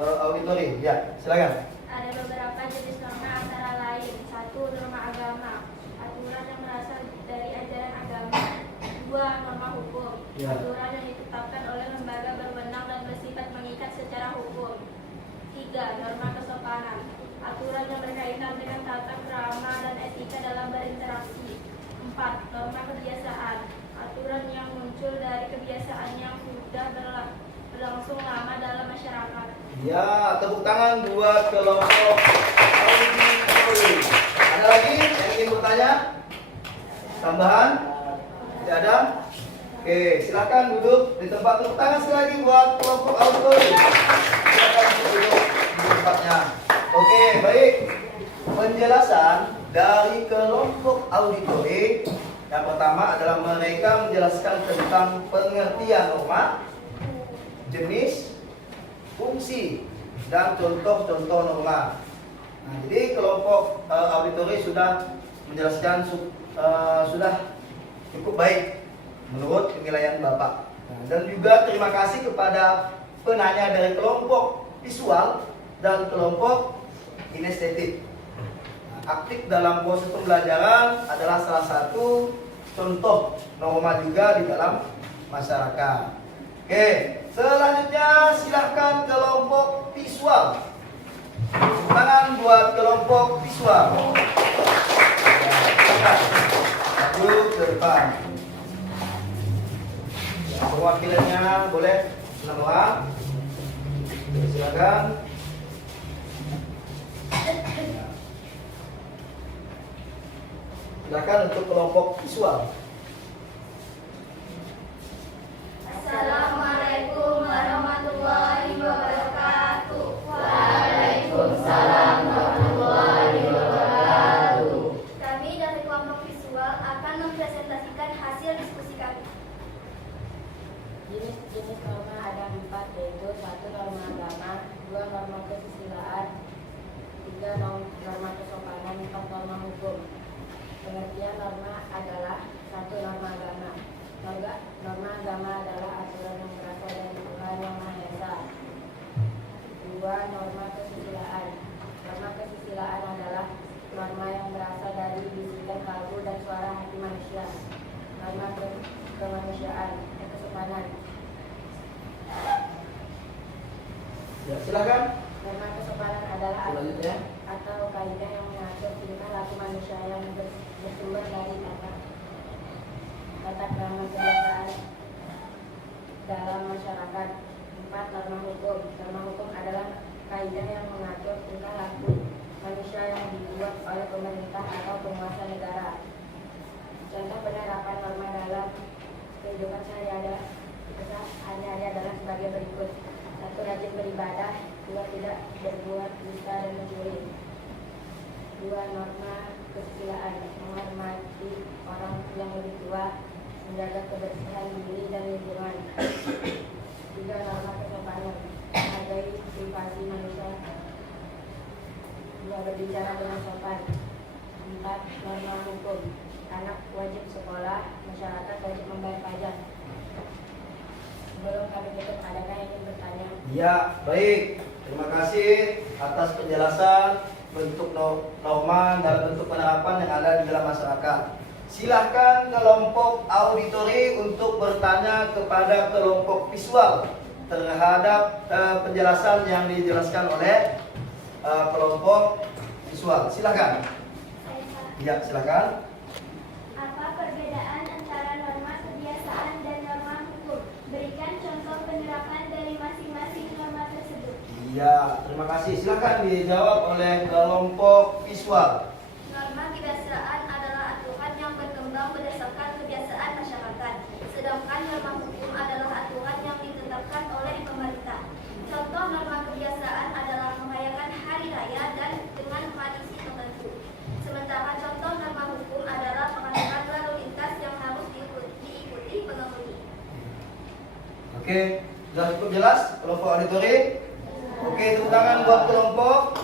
auditori. Ya, silakan. Ada beberapa jenis norma antara lain: 1. Norma agama, aturan yang berasal dari ajaran agama. 2. Norma hukum, Ya. aturan yang ditetapkan oleh lembaga berwenang dan bersifat mengikat secara hukum. 3. Norma kesopanan, aturan yang berkaitan dengan tata krama dan etika dalam berinteraksi. 4. Norma kebiasaan, aturan yang muncul dari kebiasaan yang sudah berlangsung lama dalam masyarakat. Ya, tepuk tangan buat kelompok auditori. Ada lagi yang ingin bertanya? Tambahan? Tidak ada? Oke, silakan duduk di tempat. Tepuk tangan sekali lagi buat kelompok auditori. Silakan duduk di tempatnya. Oke, baik. Penjelasan dari kelompok auditori. Yang pertama adalah mereka menjelaskan tentang pengertian norma, jenis, fungsi, dan contoh-contoh norma. Nah, jadi kelompok auditori sudah menjelaskan sudah cukup baik menurut penilaian Bapak. Nah, dan juga terima kasih kepada penanya dari kelompok visual dan kelompok kinestetik. Nah, aktif dalam proses pembelajaran adalah salah satu contoh norma juga di dalam masyarakat. Oke, selanjutnya silahkan kelompok visual. Tepuk tangan buat kelompok visual. Ya, silakan. Maju ke depan. Ya, perwakilannya boleh 6 orang. Oke, silakan. Ya. Silakan untuk kelompok visual. Assalamualaikum warahmatullahi wabarakatuh. Waalaikumsalam warahmatullahi wabarakatuh. Kami dari kelompok visual akan mempresentasikan hasil diskusi kami. Jenis-jenis norma ada 4, yaitu 1. Norma agama, 2. Norma kesusilaan, 3. Norma kesopanan, 4. Norma hukum. Pengertian norma adalah: 1. Norma agama. Norma agama adalah aturan yang berasal dari Tuhan Yang Maha Esa. 2. Norma kesusilaan. Norma kesusilaan adalah norma yang berasal dari bisikan kalbu dan suara hati manusia. Norma kemanusiaan, kesopanan. Ya, silakan. Norma kesopanan adalah Selanjutnya. atau kaidah yang mengatur tingkah laku manusia yang bersumber dari tata krama kebiasaan dalam masyarakat. 4. Norma hukum. Norma hukum adalah kaidah yang mengatur tingkah laku manusia yang dibuat oleh pemerintah atau penguasa negara. Contoh penerapan norma dalam kehidupan sehari-hari adalah sebagai berikut: 1. Rajin beribadah. 2. Tidak berbuat dusta dan mencuri. 2. Norma kesusilaan, menghormati orang yang lebih tua, menjaga kebersihan diri dan lingkungan. 3. Norma kesopanan, menghargai privasi manusia. 2. Berbicara dengan sopan. 4. Norma hukum, anak wajib sekolah, masyarakat wajib membayar pajak. Sebelum kami tutup, adakah yang ingin bertanya? Ya, baik. Terima kasih atas penjelasan bentuk norma dan bentuk penerapan yang ada di dalam masyarakat. Silahkan kelompok auditori untuk bertanya kepada kelompok visual terhadap penjelasan yang dijelaskan oleh kelompok visual. Silahkan. Ya, silahkan. Apa perbedaan antara norma kebiasaan dan norma hukum? Berikan contoh penerapan dari masing-masing norma tersebut. Iya, terima kasih. Silahkan dijawab oleh kelompok visual. Norma kebiasaan adalah aturan yang berkembang berdasarkan kebiasaan masyarakat, sedangkan norma hukum adalah aturan yang ditetapkan oleh pemerintah. Contoh norma kebiasaan adalah merayakan hari raya dan dengan tradisi tertentu. Sementara contoh norma hukum adalah peraturan lalu lintas yang harus diikuti pengemudi. Oke, sudah cukup jelas kelompok auditori? Oke, tepuk tangan buat kelompok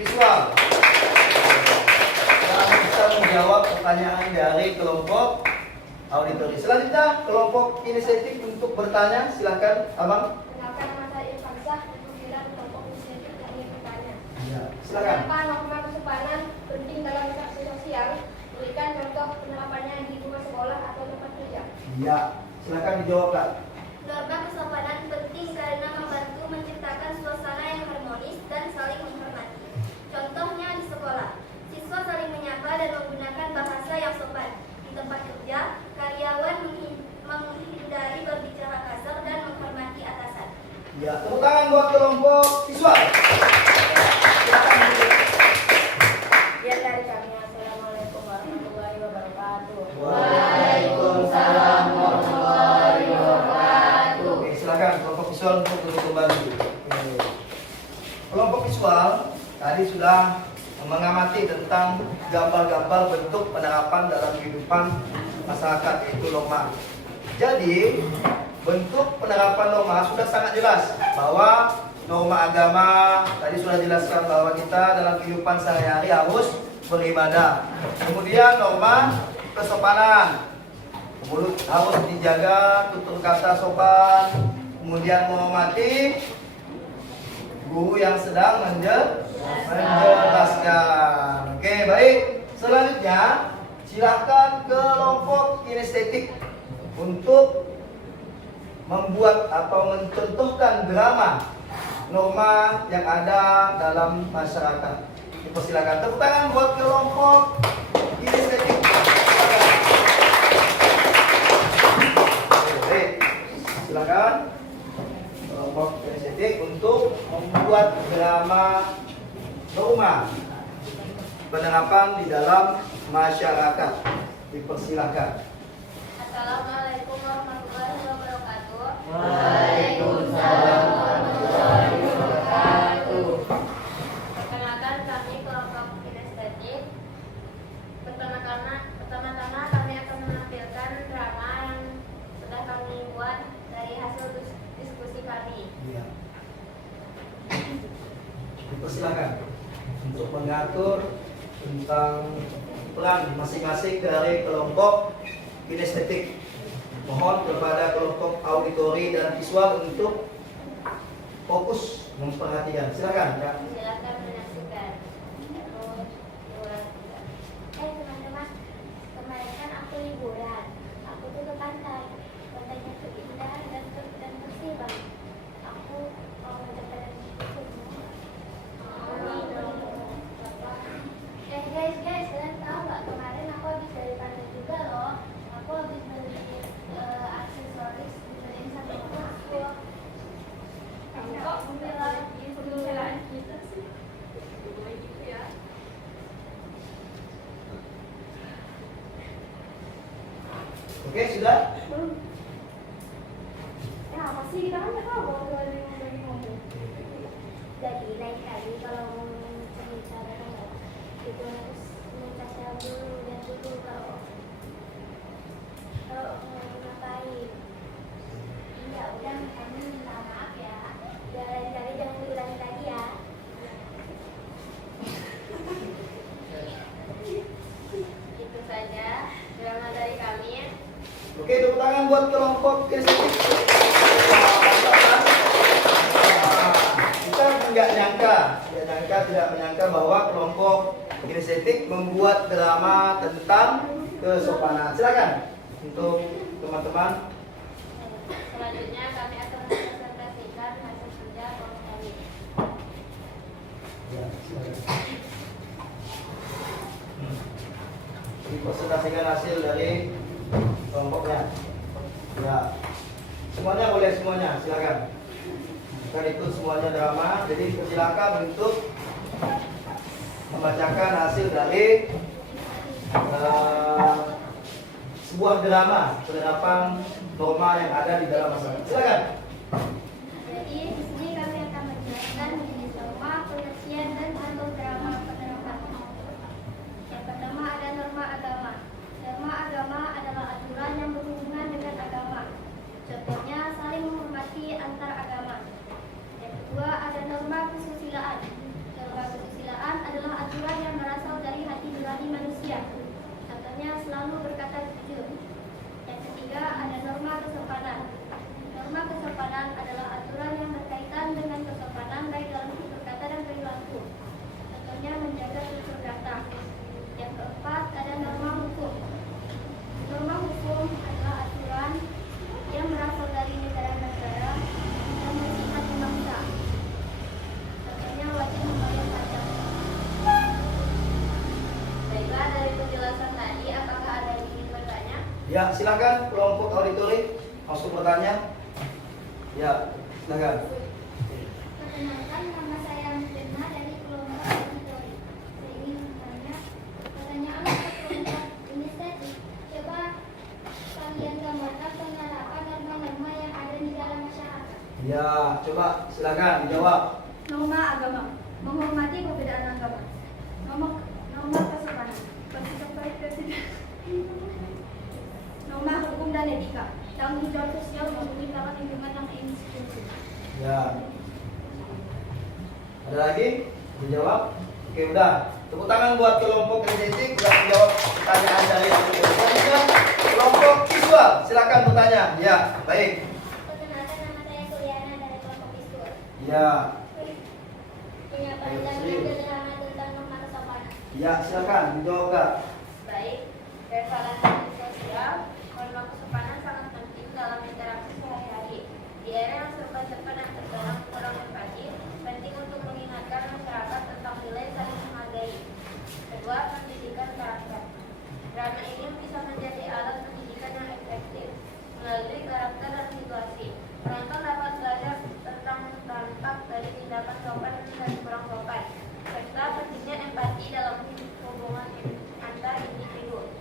visual. Sekarang bisa menjawab pertanyaan dari kelompok auditori. Selanjutnya, kelompok inisiatif untuk bertanya. Silakan, Abang. Kenalkan nama saya Irfansyah, pimpinan kelompok inisiatif yang ingin bertanya. Ya, silakan. Kenapa norma kesopanan penting dalam interaksi sosial? Berikan contoh penerapannya di rumah sekolah atau tempat kerja. Ya, silakan dijawab, Kak. Norma kesopanan penting karena membantu menciptakan suasana yang harmonis dan saling menghormati. Contohnya di sekolah, siswa saling menyapa dan menggunakan bahasa yang sopan. Di tempat kerja, karyawan menghindari berbicara kasar dan menghormati atasan. Ya, tepuk tangan buat kelompok visual. Silakan. Ya, dari kami. Assalamualaikum warahmatullahi wabarakatuh. Waalaikumsalam warahmatullahi wabarakatuh. Oke, silakan kelompok visual untuk duduk kembali. Oke. Kelompok visual tadi sudah mengamati tentang gambar-gambar bentuk penerapan dalam kehidupan masyarakat, yaitu norma. Jadi bentuk penerapan norma sudah sangat jelas bahwa norma agama tadi sudah jelaskan bahwa kita dalam kehidupan sehari-hari harus beribadah. Kemudian norma kesopanan, mulut harus dijaga, tutur kata sopan, kemudian menghormati guru yang sedang menjelaskan. Oke, baik. Selanjutnya silakan kelompok kinestetik untuk membuat atau mencontohkan drama norma yang ada dalam masyarakat. Dipersilakan. Tepuk tangan buat kelompok kinestetik. Baik, silakan kelompok kinestetik untuk membuat drama norma penerapan di dalam masyarakat. Dipersilakan. Assalamualaikum warahmatullahi wabarakatuh. Waalaikumsalam warahmatullahi wabarakatuh. Perkenalkan kami kelompok kinestetik. Pertama-tama kami akan menampilkan drama yang sudah kami buat dari hasil diskusi kami. Iya. Dipersilakan untuk mengatur tentang peran masing-masing dari kelompok kinestetik. Mohon kepada kelompok auditori dan visual untuk fokus memperhatikan. Silakan, Kak. Silakan menyaksikan. Teman-teman, kemarin kan aku liburan. Aku tuh ke pantai. Pantainya tuh indah dan bersih banget. Aku mau ngajak kalian semua. Guys, kalian tahu nggak kemarin aku habis dari pantai juga loh. Aku habis beli aksesoris dibeliin sama mama aku. Kamu kok pembelaan kita sih? Boleh gitu ya? Oke, sudah? Ya apa sih, kita kan nggak tahu kalau ada yang lagi ngomong. Jadi lain kali kalau mau cerita itu harus minta tahu dulu dan dulu kalau mau ngapain. Ya udah, kami minta maaf ya. Dan lain kali jangan diulangi lagi ya. Itu saja drama dari kami. Oke, tepuk tangan buat kelompok kinestetik. mereka tidak menyangka bahwa kelompok kinestetik membuat drama tentang kesopanan. Silakan untuk teman-teman. Selanjutnya kami akan mempresentasikan hasil kerja kelompok kami. Ya, silakan. Dipresentasikan hasil dari kelompoknya. Ya, semuanya boleh, semuanya silakan. Kan itu semuanya drama, jadi silakan untuk membacakan hasil dari sebuah drama penerapan norma yang ada di dalam masyarakat. Silakan. Jadi di sini kami akan menjelaskan jenis norma, pengertian dan contoh drama penerapan. Yang pertama ada norma agama. Norma agama adalah aturan yang berhubungan dengan agama. Contohnya saling menghormati antar agama. Yang kedua ada norma kesusilaan. Norma kesusilaan adalah aturan yang berasal dari hati nurani manusia. Contohnya selalu berkata jujur. Yang ketiga ada norma kesopanan. Norma kesopanan adalah aturan yang berkaitan dengan kesopanan baik dalam tutur kata dan perilaku. Contohnya menjaga tutur kata. Yang keempat ada norma hukum. Norma hukum adalah aturan yang berasal dari negara-negara yang bersifat bangsa. Contohnya wajib membayar pajak. Baiklah, dari penjelasan tadi, apakah ada yang ingin bertanya? Ya, silakan kelompok auditori langsung bertanya. Ya, silakan. Perkenalkan, nama saya Mirna dari kelompok auditori. Saya ingin bertanya, pertanyaan untuk kelompok inisiatif. Coba kalian gambarkan penerapan norma-norma yang ada di dalam masyarakat. Ya, coba silakan dijawab. Norma agama, menghormati perbedaan agama. Norma kesopanan, bersikap baik presiden. Norma hukum dan etika, tanggung jawab sosial untuk menciptakan lingkungan yang inklusif. Ya. Ada lagi? Dijawab? Oke, udah. Tepuk tangan buat kelompok kinestetik sudah menjawab pertanyaan dari selanjutnya. Kelompok visual, silakan bertanya. Ya, baik. Perkenalkan, nama saya Kuliana dari kelompok visual. Ya. Punya pandangan sederhana tentang norma kesopanan. Ya, silakan dijawab, Kak. Baik, prevalensi sosial, norma kesopanan sangat penting dalam interaksi sehari-hari. Di era yang serba cepat dan terkadang kurang empati, penting untuk mengingatkan masyarakat tentang nilai saling menghargai. Kedua, pendidikan karakter. Drama ini bisa menjadi alat pendidikan yang efektif melalui karakter dan situasi. Penonton dapat belajar tentang dampak dari tindakan sopan dan kurang sopan, serta pentingnya empati dalam hubungan antar individu.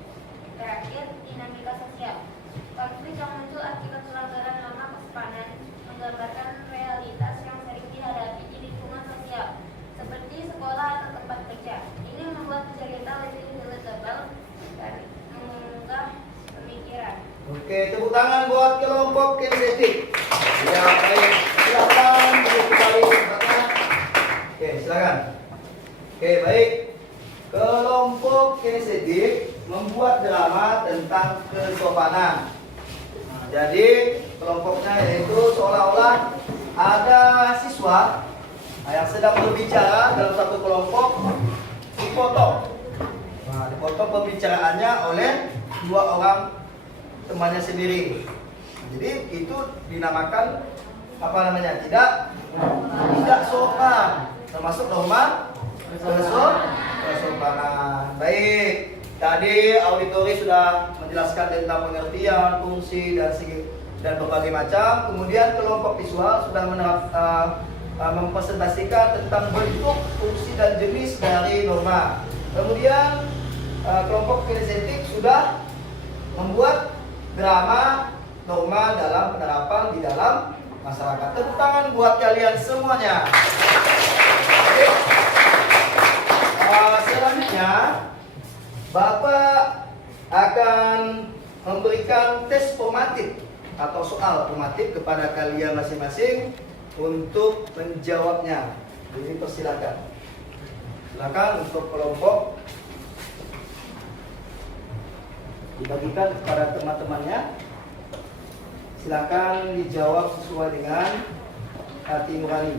Terakhir, dinamika sosial. Konflik yang muncul akibat pelanggaran norma kesopanan menggambarkan realitas yang sering dihadapi di lingkungan sosial, seperti sekolah atau tempat kerja. Ini membuat cerita lebih relatable dan mengunggah pemikiran. Oke, tepuk tangan buat kelompok kinestetik. Ya, baik. Silakan duduk kembali tempatnya. Oke, silakan. Oke, baik. Kelompok kinestetik membuat drama tentang kesopanan. Nah, jadi kelompoknya yaitu seolah-olah ada siswa yang sedang berbicara dalam satu kelompok, dipotong. Nah, dipotong pembicaraannya oleh dua orang temannya sendiri. Jadi itu dinamakan apa namanya? Tidak sopan, termasuk norma kesopanan. Baik, tadi auditori sudah menjelaskan tentang pengertian, fungsi dan berbagai macam. Kemudian kelompok visual sudah mempresentasikan tentang bentuk, fungsi dan jenis dari norma. Kemudian kelompok kinestetik sudah membuat drama norma dalam penerapan di dalam masyarakat. Tepuk tangan buat kalian semuanya. Oke. Selanjutnya Bapak akan memberikan tes formatif atau soal formatif kepada kalian masing-masing untuk menjawabnya. Jadi persilakan. Silakan untuk kelompok dibagikan kepada teman-temannya. Silakan dijawab sesuai dengan hati nurani.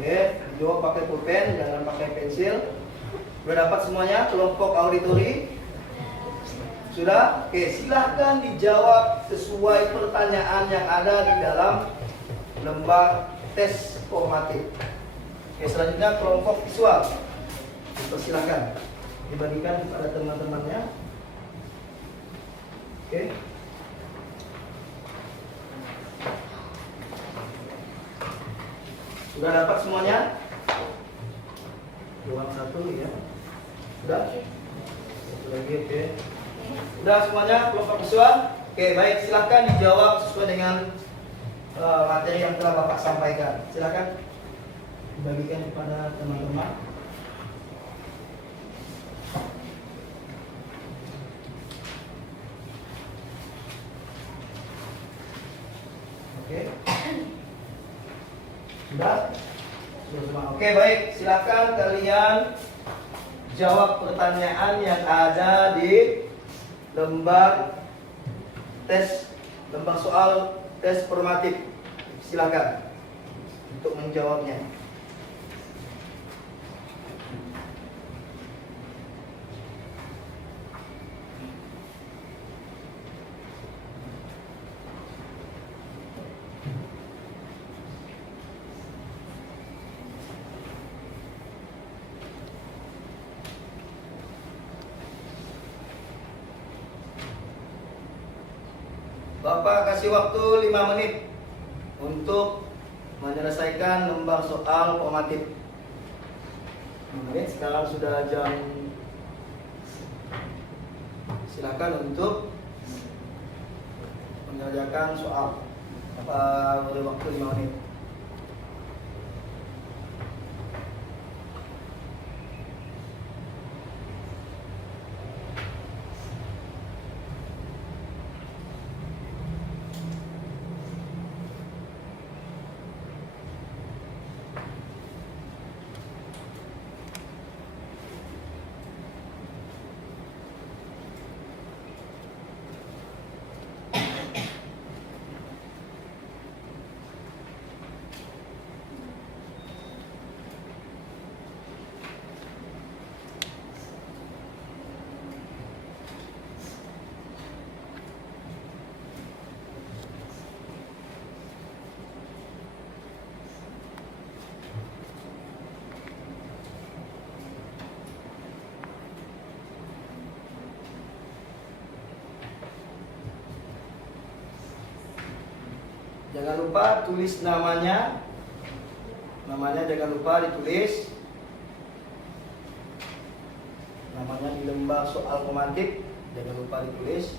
Oke. Oke, dijawab pakai pulpen, jangan pakai pensil. Sudah dapat semuanya kelompok auditori? Sudah? Oke, silahkan dijawab sesuai pertanyaan yang ada di dalam lembar tes formatif. Oke, selanjutnya kelompok visual. Silakan dibagikan kepada teman-temannya. Oke. Sudah dapat semuanya? Ruang satu ya. Sudah? Satu lagi, oke. Sudah semuanya kelompok visual? Oke, baik, silahkan dijawab sesuai dengan materi yang telah Bapak sampaikan. Silahkan dibagikan kepada teman-teman. Oke. Sudah? Sudah semua. Oke, baik, silahkan kalian jawab pertanyaan yang ada di lembar soal tes formatif. Silakan untuk menjawabnya. Bapak kasih waktu 5 menit untuk menyelesaikan lembar soal formatif. 5 menit, sekarang sudah jam. Silakan untuk mengerjakan soal. Bapak beri waktu 5 menit. Jangan lupa tulis namanya. Namanya jangan lupa ditulis. Namanya di lembar soal formatif jangan lupa ditulis.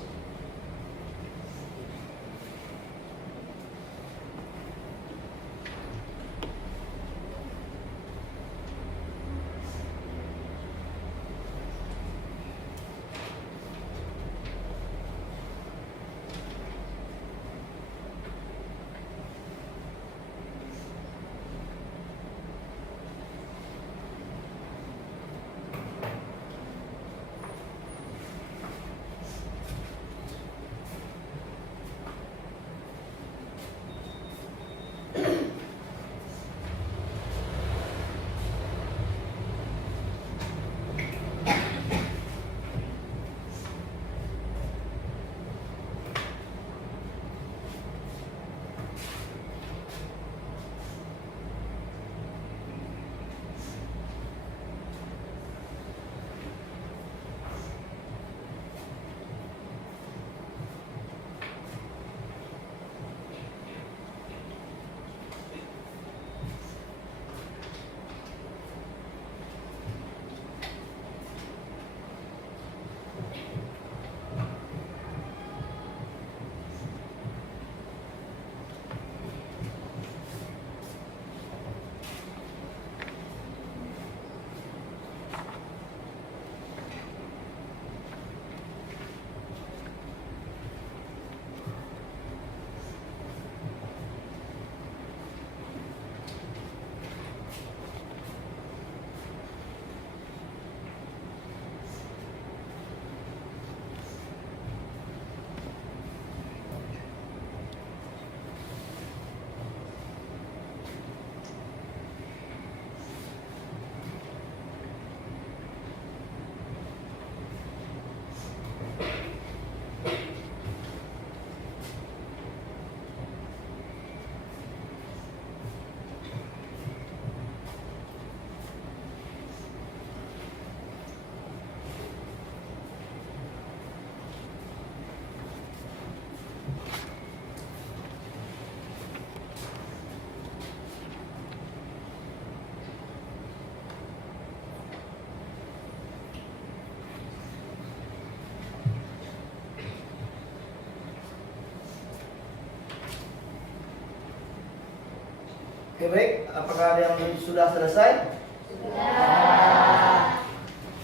Oke, baik. Apakah ada yang sudah selesai? Sudah.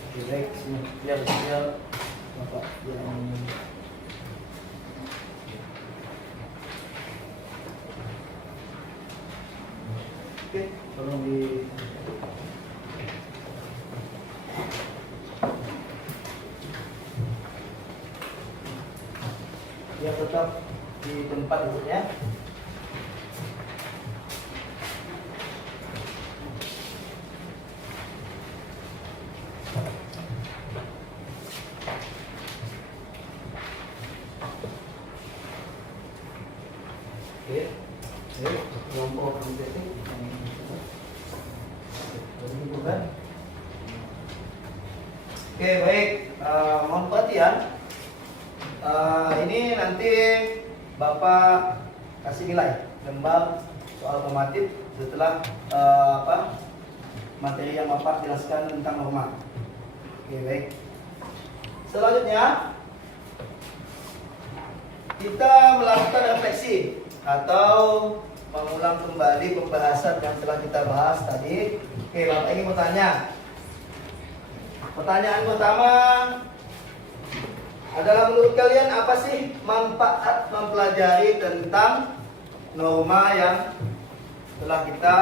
Oke, baik. Sini, biar Bapak yang oke, tolong di biar tetap di tempat duduknya. Oke, kelompok kompetensi bukan? Oke, baik. Mohon perhatian. Ini nanti Bapak kasih nilai lembar soal formatif setelah materi yang Bapak jelaskan tentang norma. Oke, baik. Selanjutnya kita melakukan refleksi atau mengulang kembali pembahasan yang telah kita bahas tadi. Oke, Bapak ingin bertanya. Pertanyaan pertama adalah, menurut kalian apa sih manfaat mempelajari tentang norma yang telah kita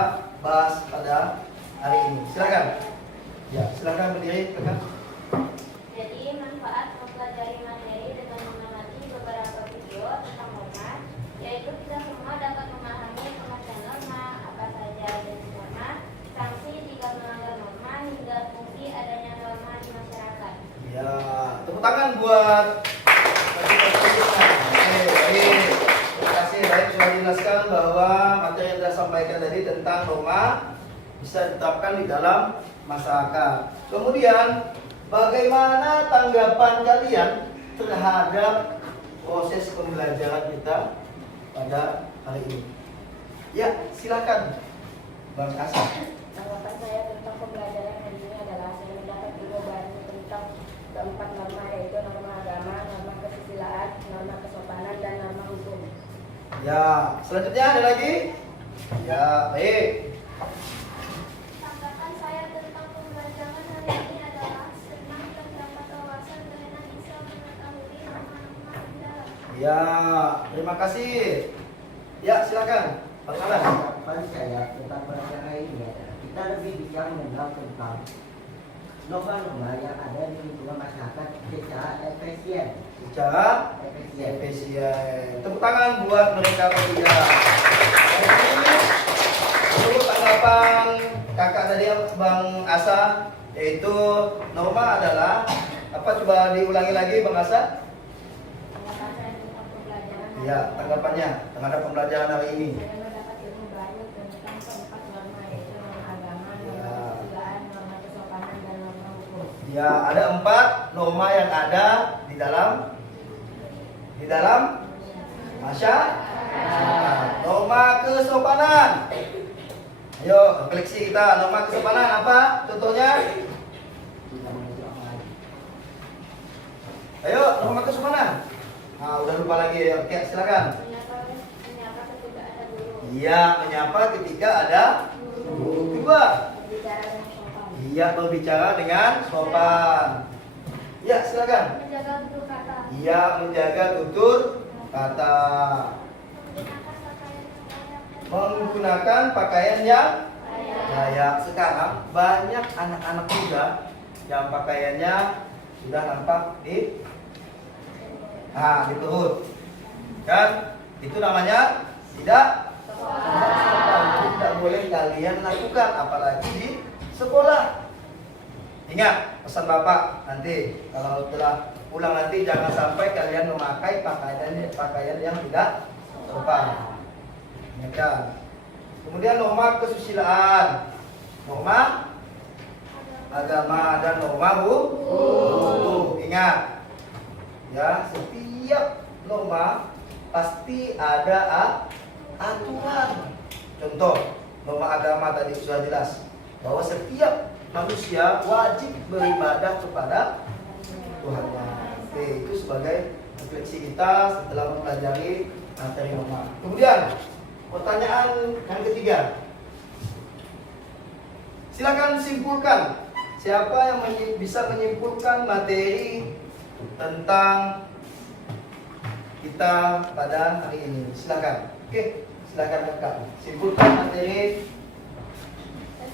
bahas pada hari ini? Silakan. Ya, silakan berdiri, kakak. Jadi manfaat mempelajari materi dengan mengamati beberapa video tentang norma, yaitu kita semua dapat memahami pengertian norma, apa saja jenis norma, sanksi jika melanggar norma, hingga fungsi adanya norma di masyarakat. Ya, tepuk tangan buat terima kasih. Baik, sudah dijelaskan bahwa materi yang sudah sampaikan tadi tentang norma bisa diterapkan di dalam masyarakat. Kemudian, bagaimana tanggapan kalian terhadap proses pembelajaran kita pada hari ini? Ya, silakan, Bang Asa. Tanggapan saya tentang pembelajaran hari ini adalah saya mendapat ilmu baru tentang keempat norma, yaitu norma agama, norma kesusilaan, norma kesopanan, dan norma hukum. Ya, selanjutnya ada lagi? Ya, baik. Tanggapan saya tentang pembelajaran hari ini adalah senang terdapat wawasan karena bisa mengetahui norma-norma di dalam. Ya, terima kasih. Ya, silakan, Bang Alan. Harapan saya tentang pelajaran ini adalah kita lebih bisa mengenal tentang norma-norma yang ada di lingkungan masyarakat secara efisien. Secara efisien. Tepuk tangan buat mereka bertiga. Menurut tanggapan kakak tadi Bang Asa, yaitu norma adalah apa? Coba diulangi lagi, Bang Asa. Tanggapan saya tentang pembelajaran hari Ya, ini, tanggapannya terhadap pembelajaran hari ini. saya mendapat ilmu baru tentang keempat norma, yaitu norma agama, norma Ya. kesusilaan, norma kesopanan, dan norma hukum. Ya, ada 4 norma yang ada di dalam masyarakat. Norma kesopanan. Ayo, koleksi kita. Norma kesopanan apa? Contohnya? Ayo, norma kesopanan. Nah, udah lupa lagi. Oke, silakan. Menyapa ketika ada guru. Iya, menyapa ketika ada guru. Kedua, Berbicara dengan sopan. iya, berbicara dengan sopan. Ya, silakan. Menjaga tutur kata. Iya, menjaga tutur kata. Menggunakan pakaian yang layak. Sekarang banyak anak-anak muda yang pakaiannya sudah nampak di perut. Kan? Itu namanya tidak tidak boleh kalian lakukan, apalagi di sekolah. Ingat pesan Bapak, nanti kalau telah pulang nanti jangan sampai kalian memakai pakaian yang tidak sopan. Ingatkan. Kemudian norma kesusilaan, norma agama, dan norma hukum. Ingat, ya, setiap norma pasti ada aturan. Contoh, norma agama tadi sudah jelas bahwa setiap manusia wajib beribadah kepada Tuhannya. Oke, itu sebagai refleksi kita setelah mempelajari materi norma. Kemudian pertanyaan yang ketiga, Silakan simpulkan. Siapa yang bisa menyimpulkan materi tentang kita pada hari ini? Silakan. Oke, silakan kakak. Simpulkan materi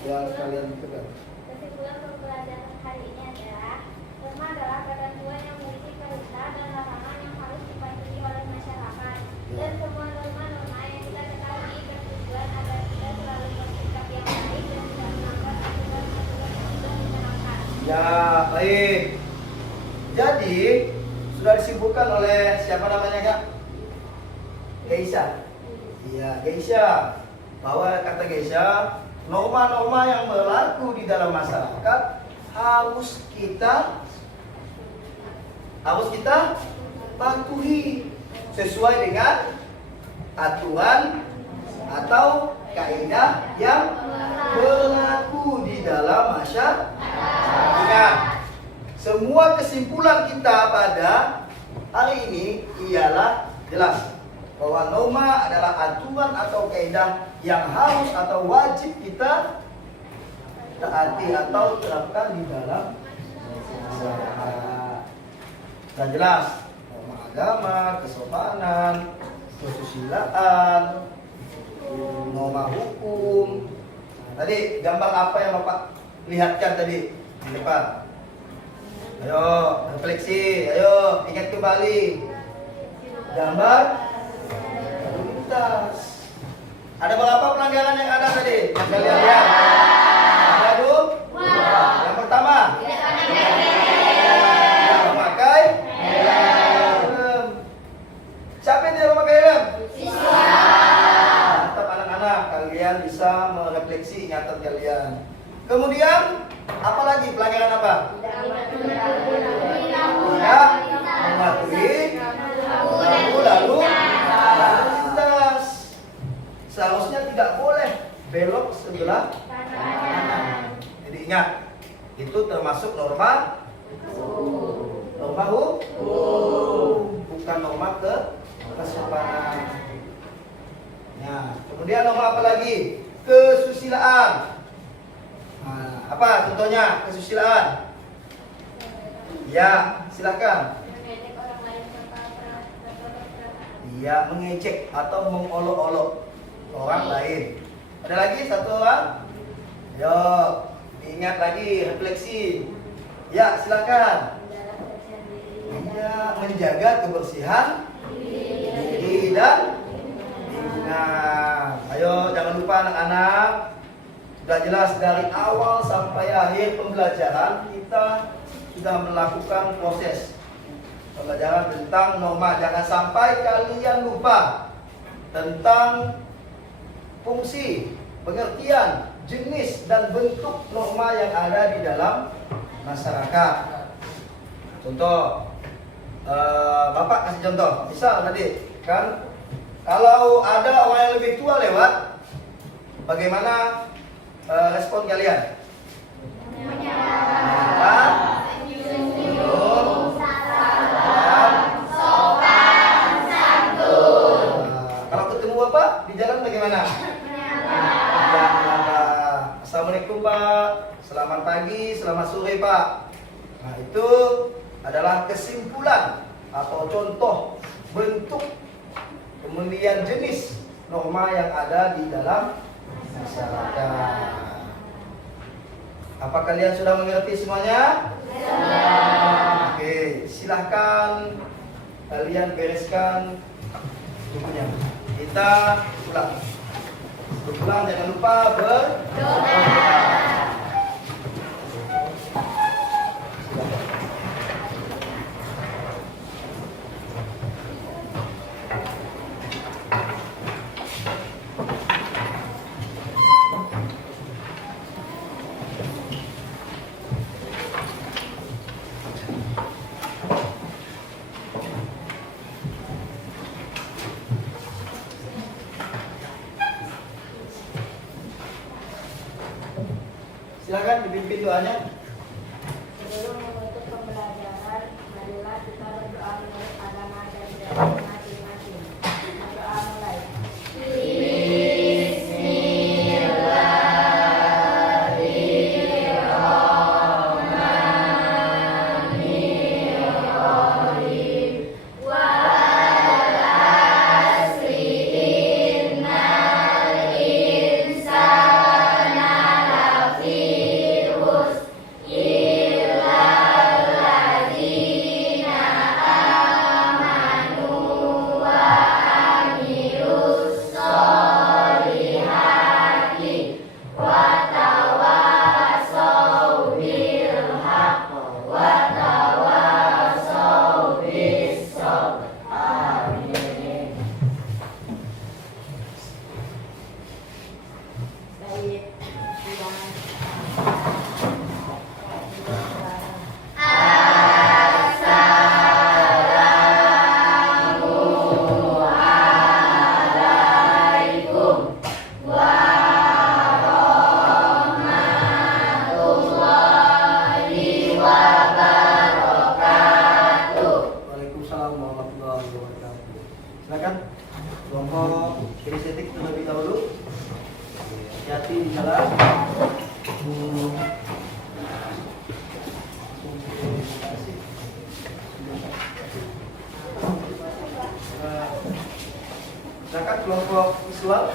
yang kalian pegang. Kesimpulan pembelajaran hari ini adalah norma adalah ketentuan yang memiliki perintah dan larangan yang harus dipatuhi oleh masyarakat. Dan semua norma-norma yang kita ketahui bertujuan agar kita selalu bersikap yang baik dan tidak melanggar aturan-aturan yang sudah diterapkan. Ya, baik. Jadi, sudah disimpulkan oleh siapa namanya, Kak? Geisha. Iya, Geisha. Bahwa kata Geisha, norma-norma yang berlaku di dalam masyarakat harus kita patuhi sesuai dengan aturan atau kaidah yang berlaku di dalam masyarakat. Ingat, semua kesimpulan kita pada hari ini ialah jelas bahwa norma adalah aturan atau kaidah yang harus atau wajib kita taati atau terapkan di dalam masyarakat. Dan jelas norma agama, kesopanan, kesusilaan, norma hukum. Tadi gambar apa yang Bapak lihatkan tadi di depan? Ayo refleksi, ayo ingat kembali gambar lalu lintas. Ada berapa pelanggaran yang ada tadi yang kalian lihat? Ada 2. Yang pertama, tidak memakai helm. Siapa yang tidak memakai helm? Siswa. Mantap anak-anak, kalian bisa merefleksi ingatan kalian. Kemudian apa lagi pelanggaran apa? Tidak mematuhi lalu lintas. Seharusnya tidak boleh belok sebelah kanan. Jadi ingat, itu termasuk norma hukum, bukan norma kesopanan. Nah, kemudian norma apa lagi? Kesusilaan. Nah, apa contohnya kesusilaan? Ya, silakan. Mengejek orang lain tanpa perasaan. Iya, mengejek atau mengolok-olok orang lain. Ada lagi satu orang? Yo, ingat lagi refleksi. Ya, silakan. Iya, menjaga kebersihan diri dan ayo jangan lupa anak-anak. Sudah jelas dari awal sampai akhir pembelajaran kita sudah melakukan proses pembelajaran tentang norma. Jangan sampai kalian lupa tentang fungsi, pengertian, jenis dan bentuk norma yang ada di dalam masyarakat. Contoh, Bapak kasih contoh. Misal tadi kan, kalau ada orang yang lebih tua lewat, bagaimana respon kalian? Menyapa, senyum, salam, sopan santun. Kalau ketemu Bapak di jalan bagaimana? Menyapa. Assalamualaikum Pak, selamat pagi, selamat sore Pak. Nah, itu adalah kesimpulan atau contoh bentuk kemudian jenis norma yang ada di dalam masyarakat. Apa kalian sudah mengerti semuanya? Oke, silahkan kalian bereskan bukunya. Kita pulang. Pulang jangan lupa berdoa. Silakan dipimpin doanya. Sebelum menutup pembelajaran, marilah kita berdoa menurut agama dan jalan masing-masing. Berdoa mulai. Bismillahirrahmanirrahim. masyarakat kelompok visual